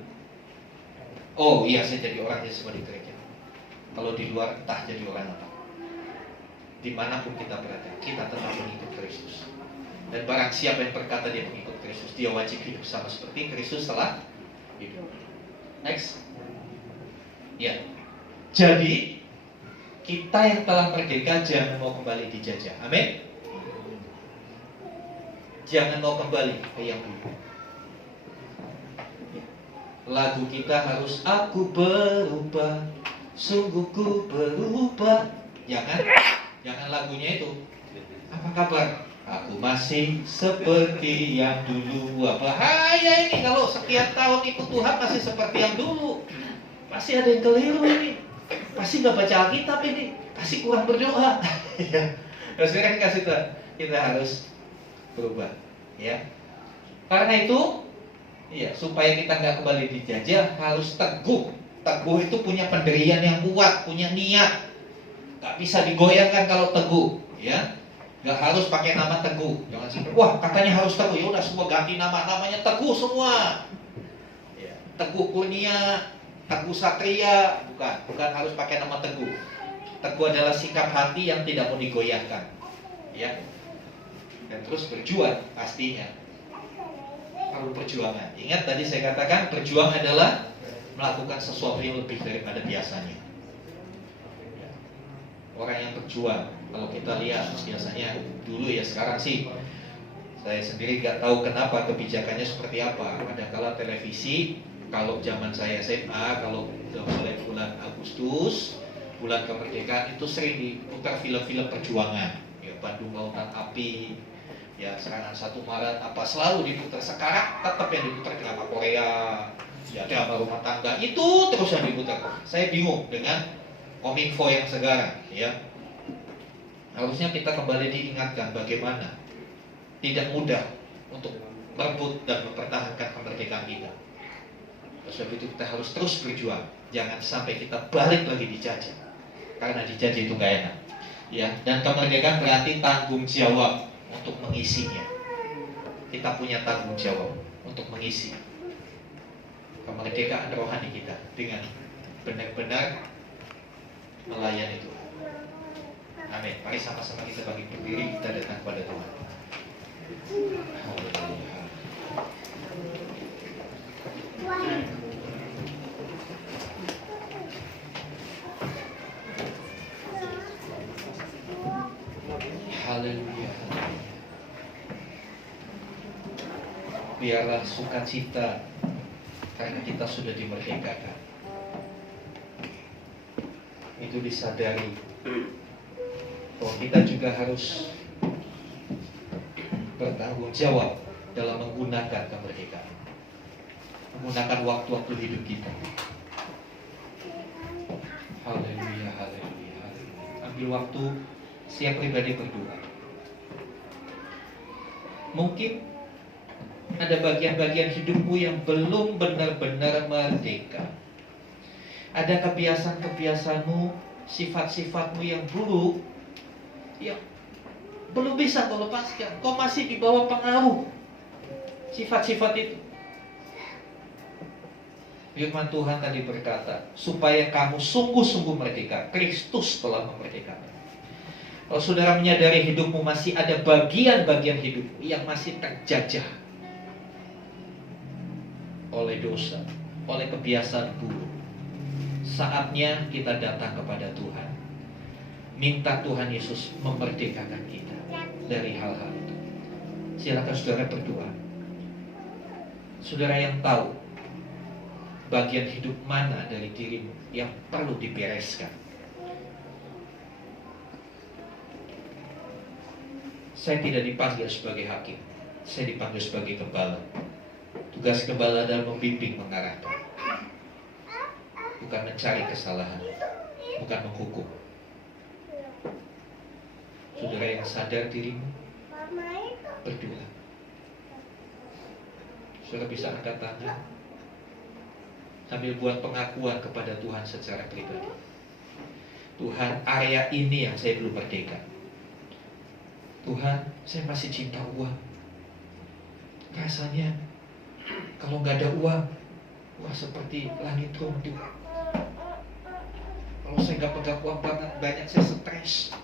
Oh iya, saya jadi orang Yesus di gereja. Kalau di luar entah jadi orang apa. Dimanapun kita berada, kita tetap mengikut Kristus. Dan barang siapa yang berkata dia mengikut Kristus, dia wajib hidup sama seperti Kristus telah hidup. Next. Ya. Jadi kita yang telah merdeka jangan mau kembali dijajah. Amin. Jangan mau kembali ke yang dulu. Lagu kita harus aku berubah, sungguh ku berubah. Jangan lagunya itu. Apa kabar? Aku masih seperti yang dulu. Wah, bahaya ini kalau sekian tahun ikut Tuhan masih seperti yang dulu. Pasti ada yang keliru ini. Pasti nggak baca Alkitab ini. Pasti kurang berdoa. Ya, saudara kasih Tuhan. kita harus berubah, ya. Karena itu, ya, supaya kita nggak kembali dijajah harus teguh. Teguh itu punya pendirian yang kuat, punya niat. Nggak bisa digoyahkan kalau teguh, ya. Nggak harus pakai nama Teguh. Jangan sampai, wah katanya harus Teguh, ya udah semua ganti nama, namanya Teguh semua. Ya. Teguh Kurnia, Teguh Satria, bukan harus pakai nama Teguh. Teguh adalah sikap hati yang tidak mau digoyahkan, ya. Dan terus berjuang pastinya. Perlu perjuangan. Ingat tadi saya katakan berjuang adalah melakukan sesuatu yang lebih daripada biasanya. Orang yang berjuang, kalau kita lihat biasanya dulu ya, sekarang sih saya sendiri nggak tahu kenapa kebijakannya seperti apa. Ada kala televisi, kalau zaman saya SMA, kalau mulai bulan Agustus, bulan kemerdekaan itu sering diputar film-film perjuangan, ya, Bandung Lautan Api, ya, serangan 1 Maret, apa selalu diputar. Sekarang tetap yang diputar drama Korea, ya, drama rumah tangga, itu terus yang diputar. Saya bingung dengan Kominfo yang sekarang, ya. Harusnya kita kembali diingatkan bagaimana tidak mudah untuk merebut dan mempertahankan kemerdekaan kita. Oleh sebab itu kita harus terus berjuang. Jangan sampai kita balik lagi dijajah. Karena dijajah itu nggak enak, ya. Dan kemerdekaan berarti tanggung jawab untuk mengisinya. Kita punya tanggung jawab untuk mengisi kemerdekaan rohani kita dengan benar-benar melayani Tuhan. Amin. Mari sama-sama kita bangkit berdiri, kita datang kepada Tuhan. Haleluya. Haleluya. Biarlah sukacita karena kita sudah dimerdekakan itu disadari bahwa kita juga harus bertanggung jawab dalam menggunakan kemerdekaan, menggunakan waktu-waktu hidup kita. Haleluya, haleluya, haleluya. Ambil waktu, siap pribadi berdoa. Mungkin ada bagian-bagian hidupmu yang belum benar-benar merdeka. Ada kebiasaan-kebiasaanmu, sifat-sifatmu yang buruk, yang belum bisa kau lepaskan. Kau masih di bawah pengaruh sifat-sifat itu. Firman Tuhan tadi berkata, supaya kamu sungguh-sungguh merdeka. Kristus telah memerdekakan. Kalau saudara menyadari hidupmu masih ada bagian-bagian hidupmu yang masih terjajah oleh dosa, oleh kebiasaan buruk, saatnya kita datang kepada Tuhan. Minta Tuhan Yesus memerdekakan kita dari hal-hal itu. Silakan saudara berdoa. Saudara yang tahu bagian hidup mana dari dirimu yang perlu dibereskan. Saya tidak dipanggil sebagai hakim, saya dipanggil sebagai gembala. Tugas gembala adalah membimbing, mengarahkan, bukan mencari kesalahan, bukan menghukum. Saudara yang sadar dirimu, berdoa. Saudara bisa angkat tangan sambil buat pengakuan kepada Tuhan secara pribadi. Tuhan, area ini yang saya belum merdeka. Tuhan, saya masih cinta uang. Rasanya kalau nggak ada uang, wah seperti langit runtuh. Kalau saya nggak pegang uang banyak, saya stres.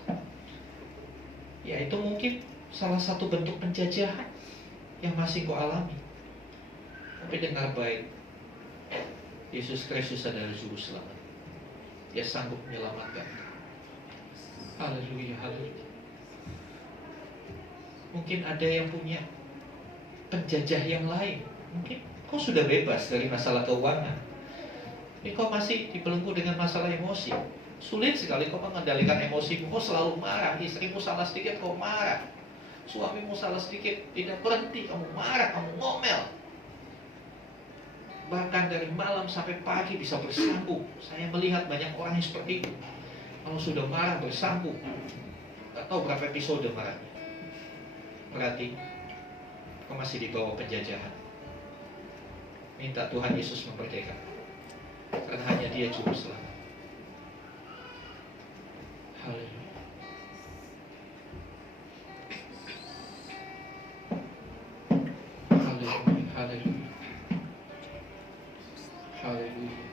Ya itu mungkin salah satu bentuk penjajahan yang masih kau alami. Tapi dengar baik, Yesus Kristus adalah Juru Selamat. Dia sanggup menyelamatkan. Haleluya, haleluya. Mungkin ada yang punya penjajah yang lain. Mungkin kau sudah bebas dari masalah keuangan, tapi kau masih dibelenggu dengan masalah emosi. Sulit sekali kau mengendalikan emosimu. Kau selalu marah. Istrimu salah sedikit kau marah. Suamimu salah sedikit tidak berhenti, kamu marah, kamu ngomel. Bahkan dari malam sampai pagi bisa bersambung. Saya melihat banyak orang yang seperti itu. Kalau sudah marah bersambung. Gak tahu berapa episode marahnya. Berarti kau masih di bawah penjajahan. Minta Tuhan Yesus memerdekakan, karena hanya Dia juru selamat. Haleluya. Haleluya. Haleluya. Haleluya.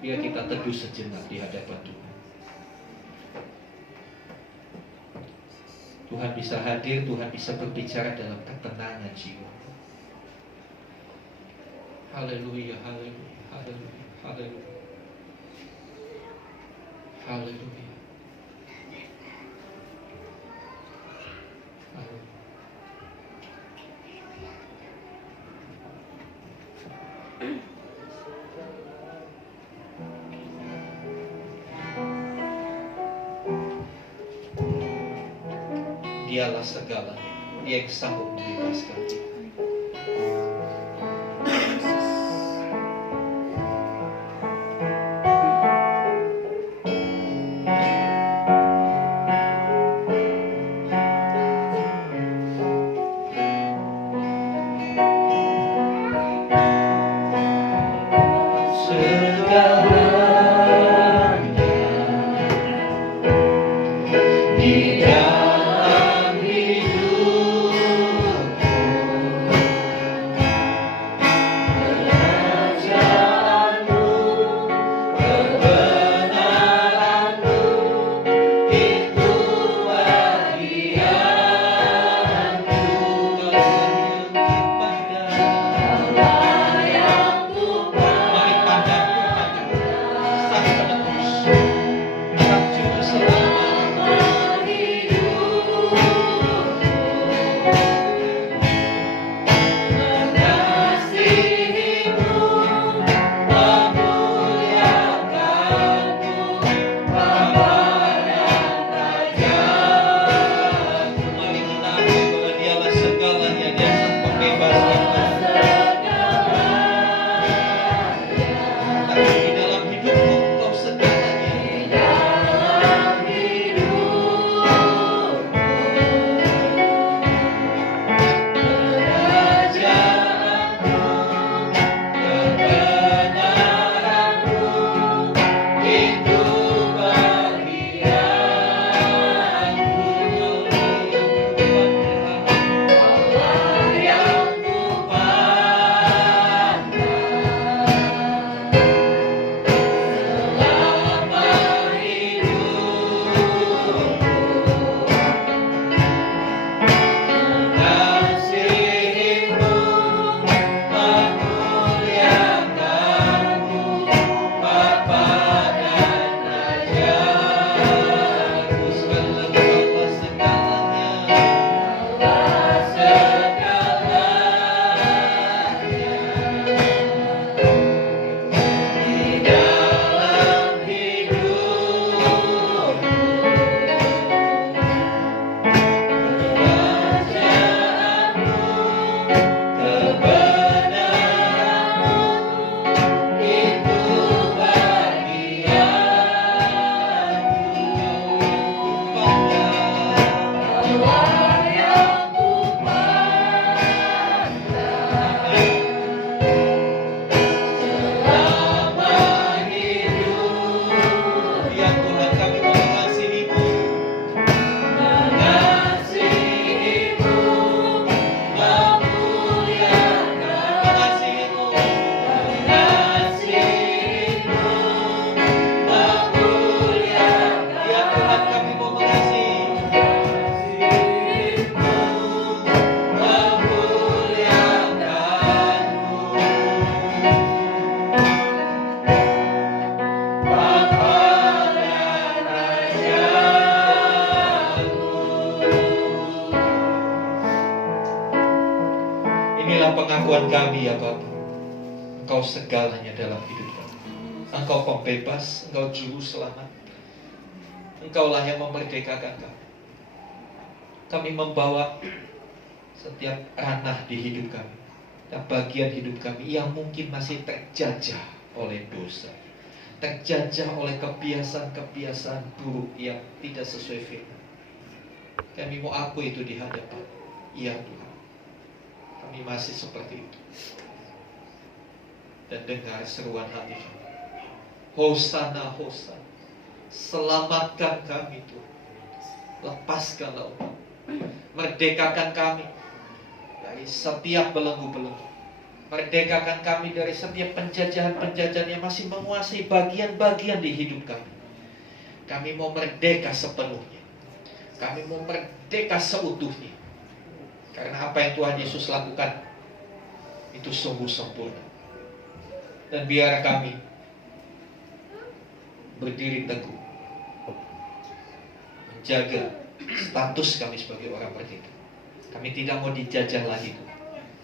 Biar kita teduh sejenak di hadapan Tuhan. Tuhan bisa hadir, Tuhan bisa berbicara dalam ketenangan jiwa. Haleluya, haleluya, haleluya, haleluya. Haleluya. Haleluya. Dialah segalanya, Dia yang sanggup membebaskan kita. pengakuan kami ya Bapa. Engkau segalanya dalam hidup kami. Engkau pembebas, Engkau juru selamat. Engkaulah yang memerdekakan kami. Kami membawa setiap ranah di hidup kami, dan bagian hidup kami yang mungkin masih terjajah oleh dosa, terjajah oleh kebiasaan-kebiasaan buruk yang tidak sesuai firman. Kami mau akui itu di hadapan. Iya Tuhan, kami masih seperti itu. Dan dengar seruan hati kami, Hosana, Hosana, selamatkan kami Tuhan, lepaskanlah umat, merdekakan kami dari setiap belenggu-belenggu, merdekakan kami dari setiap penjajahan-penjajahan yang masih menguasai bagian-bagian di hidup kami. Kami mau merdeka sepenuhnya, kami mau merdeka seutuhnya, karena apa yang Tuhan Yesus lakukan itu sungguh sempurna. Dan biar kami berdiri teguh, menjaga status kami sebagai orang merdeka. Kami tidak mau dijajah lagi.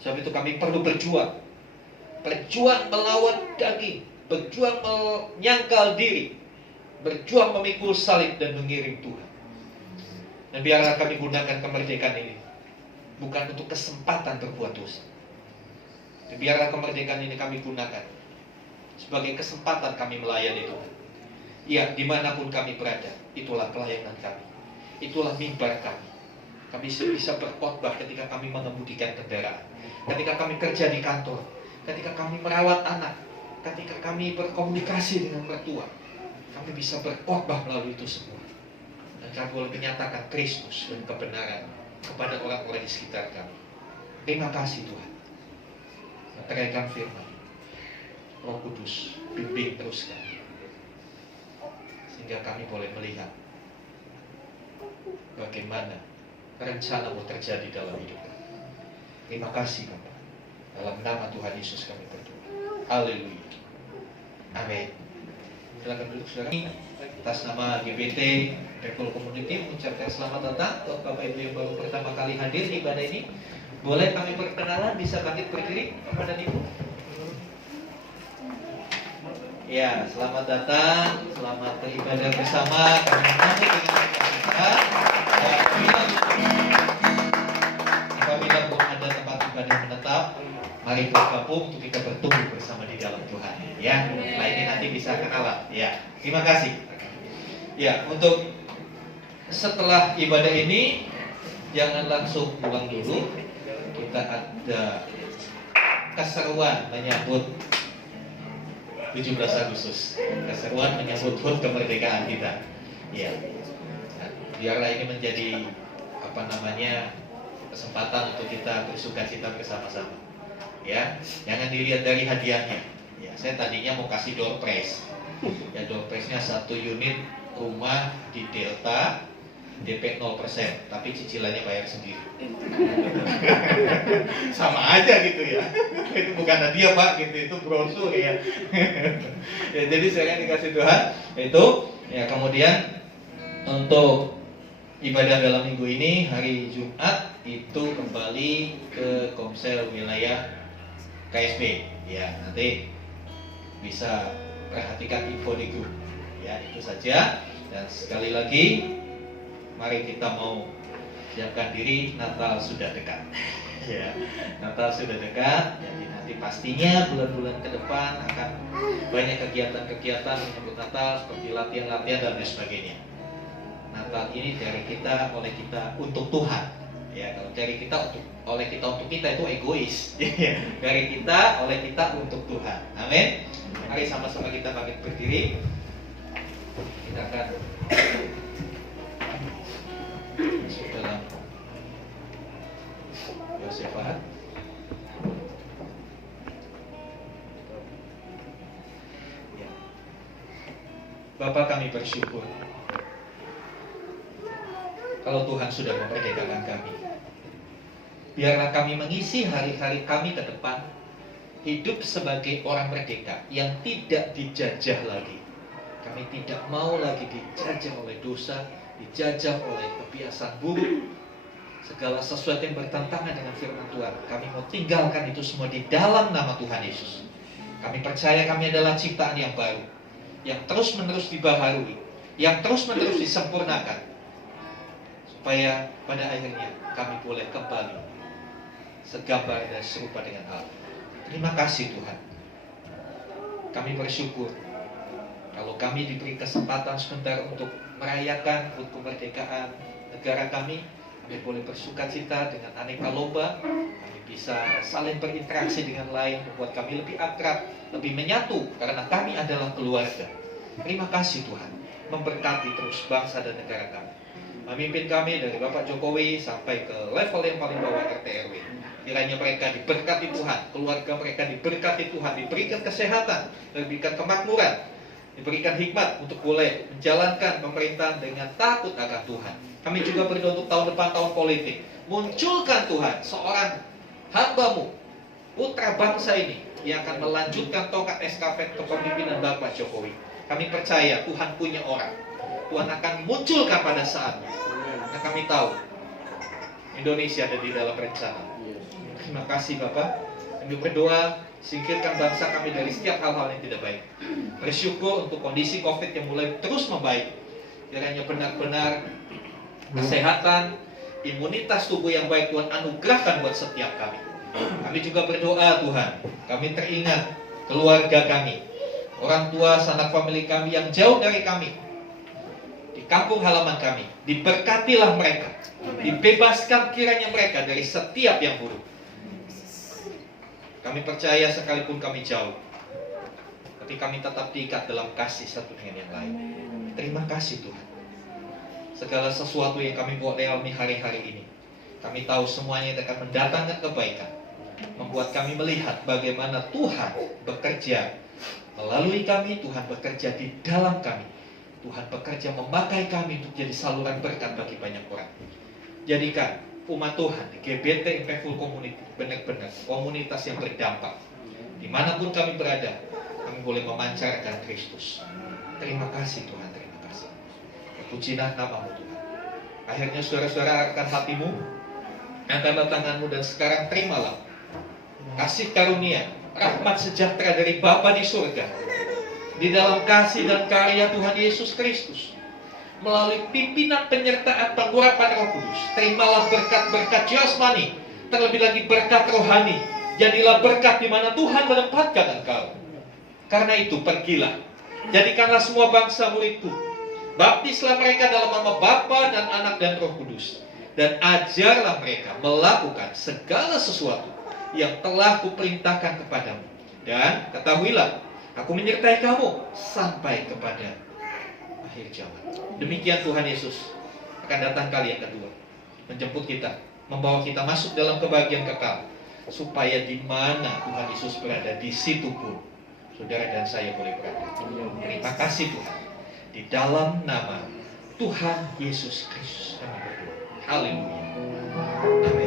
Sebab itu kami perlu berjuang melawan daging, berjuang menyangkal diri, berjuang memikul salib dan mengiring Tuhan. Dan biarlah kami gunakan kemerdekaan ini bukan untuk kesempatan berbuat dosa. Dan biarlah kemerdekaan ini kami gunakan sebagai kesempatan kami melayani Tuhan. Ya, dimanapun kami berada, itulah pelayanan kami, itulah mimbar kami. Kami bisa berkhotbah ketika kami mengemudikan kendaraan, ketika kami kerja di kantor, ketika kami merawat anak, ketika kami berkomunikasi dengan mertua. Kami bisa berkhotbah melalui itu semua. Dan kami boleh menyatakan Kristus dan kebenaran kepada orang-orang di sekitar kami. Terima kasih Tuhan. Meteraikan firman, Roh Kudus bimbing terus kami, sehingga kami boleh melihat bagaimana rencana-Mu terjadi dalam hidup kami. Terima kasih Bapak. Dalam nama Tuhan Yesus kami berdoa. Haleluya. Amin. Silakan duduk saudara. Atas nama GBT Rekul Community mengucapkan selamat datang untuk Bapak Ibu yang baru pertama kali hadir di ibadah ini. Boleh kami perkenalan, bisa bangkit berdiri kepada Ibu. Ya, selamat datang, selamat beribadah bersama. Kami menyambut dengan sukacita. Apabila belum ada tempat ibadah menetap, mari bergabung untuk kita bertumbuh bersama di dalam Tuhan. Ya, setelah ini nanti bisa kenalan. Ya, terima kasih. Ya, untuk setelah ibadah ini jangan langsung pulang dulu. Kita ada keseruan menyambut 17 Agustus, keseruan menyambut HUT kemerdekaan kita. Ya, nah, biarlah ini menjadi kesempatan untuk kita bersukacita bersama-sama. Ya, jangan dilihat dari hadiahnya. Ya, saya tadinya mau kasih door prize. Ya, door prize-nya 1 unit rumah di Delta, DP 0%, tapi cicilannya bayar sendiri. Sama aja gitu ya. Itu bukan hadiah Pak, gitu, itu brosur ya. Ya, jadi saya dikasih Tuhan itu ya. Kemudian untuk ibadah dalam minggu ini hari Jumat itu kembali ke Komsel wilayah KSB. Ya, nanti bisa perhatikan info di grup. Ya, itu saja. Dan sekali lagi mari kita mau siapkan diri, Natal sudah dekat. Ya, Natal sudah dekat. Jadi nanti pastinya bulan-bulan ke depan akan banyak kegiatan-kegiatan menyambut Natal seperti latihan-latihan dan lain sebagainya. Natal ini dari kita, oleh kita, untuk Tuhan. Ya, kalau dari kita oleh kita untuk kita itu egois. Dari kita, oleh kita, untuk Tuhan. Amin. Mari sama-sama kita bangkit berdiri. Kita akan masuk dalam Yosefaat. Ya. Bapa, kami bersyukur kalau Tuhan sudah memerdekakan kami. Biarlah kami mengisi hari-hari kami ke depan hidup sebagai orang merdeka yang tidak dijajah lagi. Kami tidak mau lagi dijajah oleh dosa, dijajah oleh kebiasaan buruk, segala sesuatu yang bertentangan dengan firman Tuhan. Kami mau tinggalkan itu semua di dalam nama Tuhan Yesus. Kami percaya kami adalah ciptaan yang baru, yang terus-menerus dibaharui, yang terus-menerus disempurnakan, supaya pada akhirnya kami boleh kembali segambar dan serupa dengan Allah. Terima kasih Tuhan. Kami bersyukur kalau kami diberi kesempatan sebentar untuk merayakan HUT kemerdekaan negara kami Kami boleh bersukacita dengan aneka lomba. Kami bisa saling berinteraksi dengan lain, membuat kami lebih akrab, lebih menyatu, karena kami adalah keluarga. Terima kasih Tuhan, memberkati terus bangsa dan negara kami. Memimpin kami dari Bapak Jokowi sampai ke level yang paling bawah RT RW. Kiranya mereka diberkati Tuhan, keluarga mereka diberkati Tuhan, diberikan kesehatan, diberikan kemakmuran, diberikan hikmat untuk boleh menjalankan pemerintahan dengan takut akan Tuhan. Kami juga berdoa untuk tahun depan, tahun politik. Munculkan Tuhan seorang hamba-Mu, putra bangsa ini, yang akan melanjutkan tongkat estafet kepemimpinan Bapak Jokowi. Kami percaya Tuhan punya orang. Tuhan akan munculkan pada saatnya. Karena kami tahu Indonesia ada di dalam rencana. Terima kasih Bapak. Kami berdoa, singkirkan bangsa kami dari setiap hal-hal yang tidak baik. Bersyukur untuk kondisi COVID yang mulai terus membaik. Kiranya benar-benar kesehatan, imunitas tubuh yang baik Tuhan anugerahkan buat setiap kami. Kami juga berdoa Tuhan, kami teringat keluarga kami, orang tua, sanak famili kami yang jauh dari kami, di kampung halaman kami. Diberkatilah mereka, dibebaskan kiranya mereka dari setiap yang buruk. Kami percaya sekalipun kami jauh, tapi kami tetap diikat dalam kasih satu dengan yang lain. Terima kasih Tuhan. Segala sesuatu yang kami buat alami hari-hari ini, kami tahu semuanya akan mendatangkan kebaikan, membuat kami melihat bagaimana Tuhan bekerja melalui kami, Tuhan bekerja di dalam kami, Tuhan bekerja memakai kami untuk jadi saluran berkat bagi banyak orang. Jadikan umat Tuhan di GBT Impactful Community benar-benar komunitas yang berdampak. Dimanapun kami berada, kami boleh memancarkan Kristus. Terima kasih Tuhan, terima kasih. Pujilah nama-Mu Tuhan. Akhirnya saudara-saudara angkat hatimu, angkatlah tanganmu, dan sekarang terimalah kasih karunia, rahmat sejahtera dari Bapa di surga, di dalam kasih dan karya Tuhan Yesus Kristus, melalui pimpinan penyertaan pengurapan Roh Kudus. Terimalah berkat-berkat jasmani, terlebih lagi berkat rohani. Jadilah berkat di mana Tuhan menempatkan engkau. Karena itu pergilah, jadikanlah semua bangsa muridku. Baptislah mereka dalam nama Bapa dan Anak dan Roh Kudus, dan ajarlah mereka melakukan segala sesuatu yang telah kuperintahkan kepadamu. Dan ketahuilah, aku menyertai kamu sampai kepada akhir zaman. Demikian Tuhan Yesus akan datang kali yang kedua, menjemput kita, membawa kita masuk dalam kebahagiaan kekal, supaya di mana Tuhan Yesus berada, di situ pun saudara dan saya boleh berada. Terima kasih Tuhan. Di dalam nama Tuhan Yesus Kristus kami berdoa. Haleluya. Amin.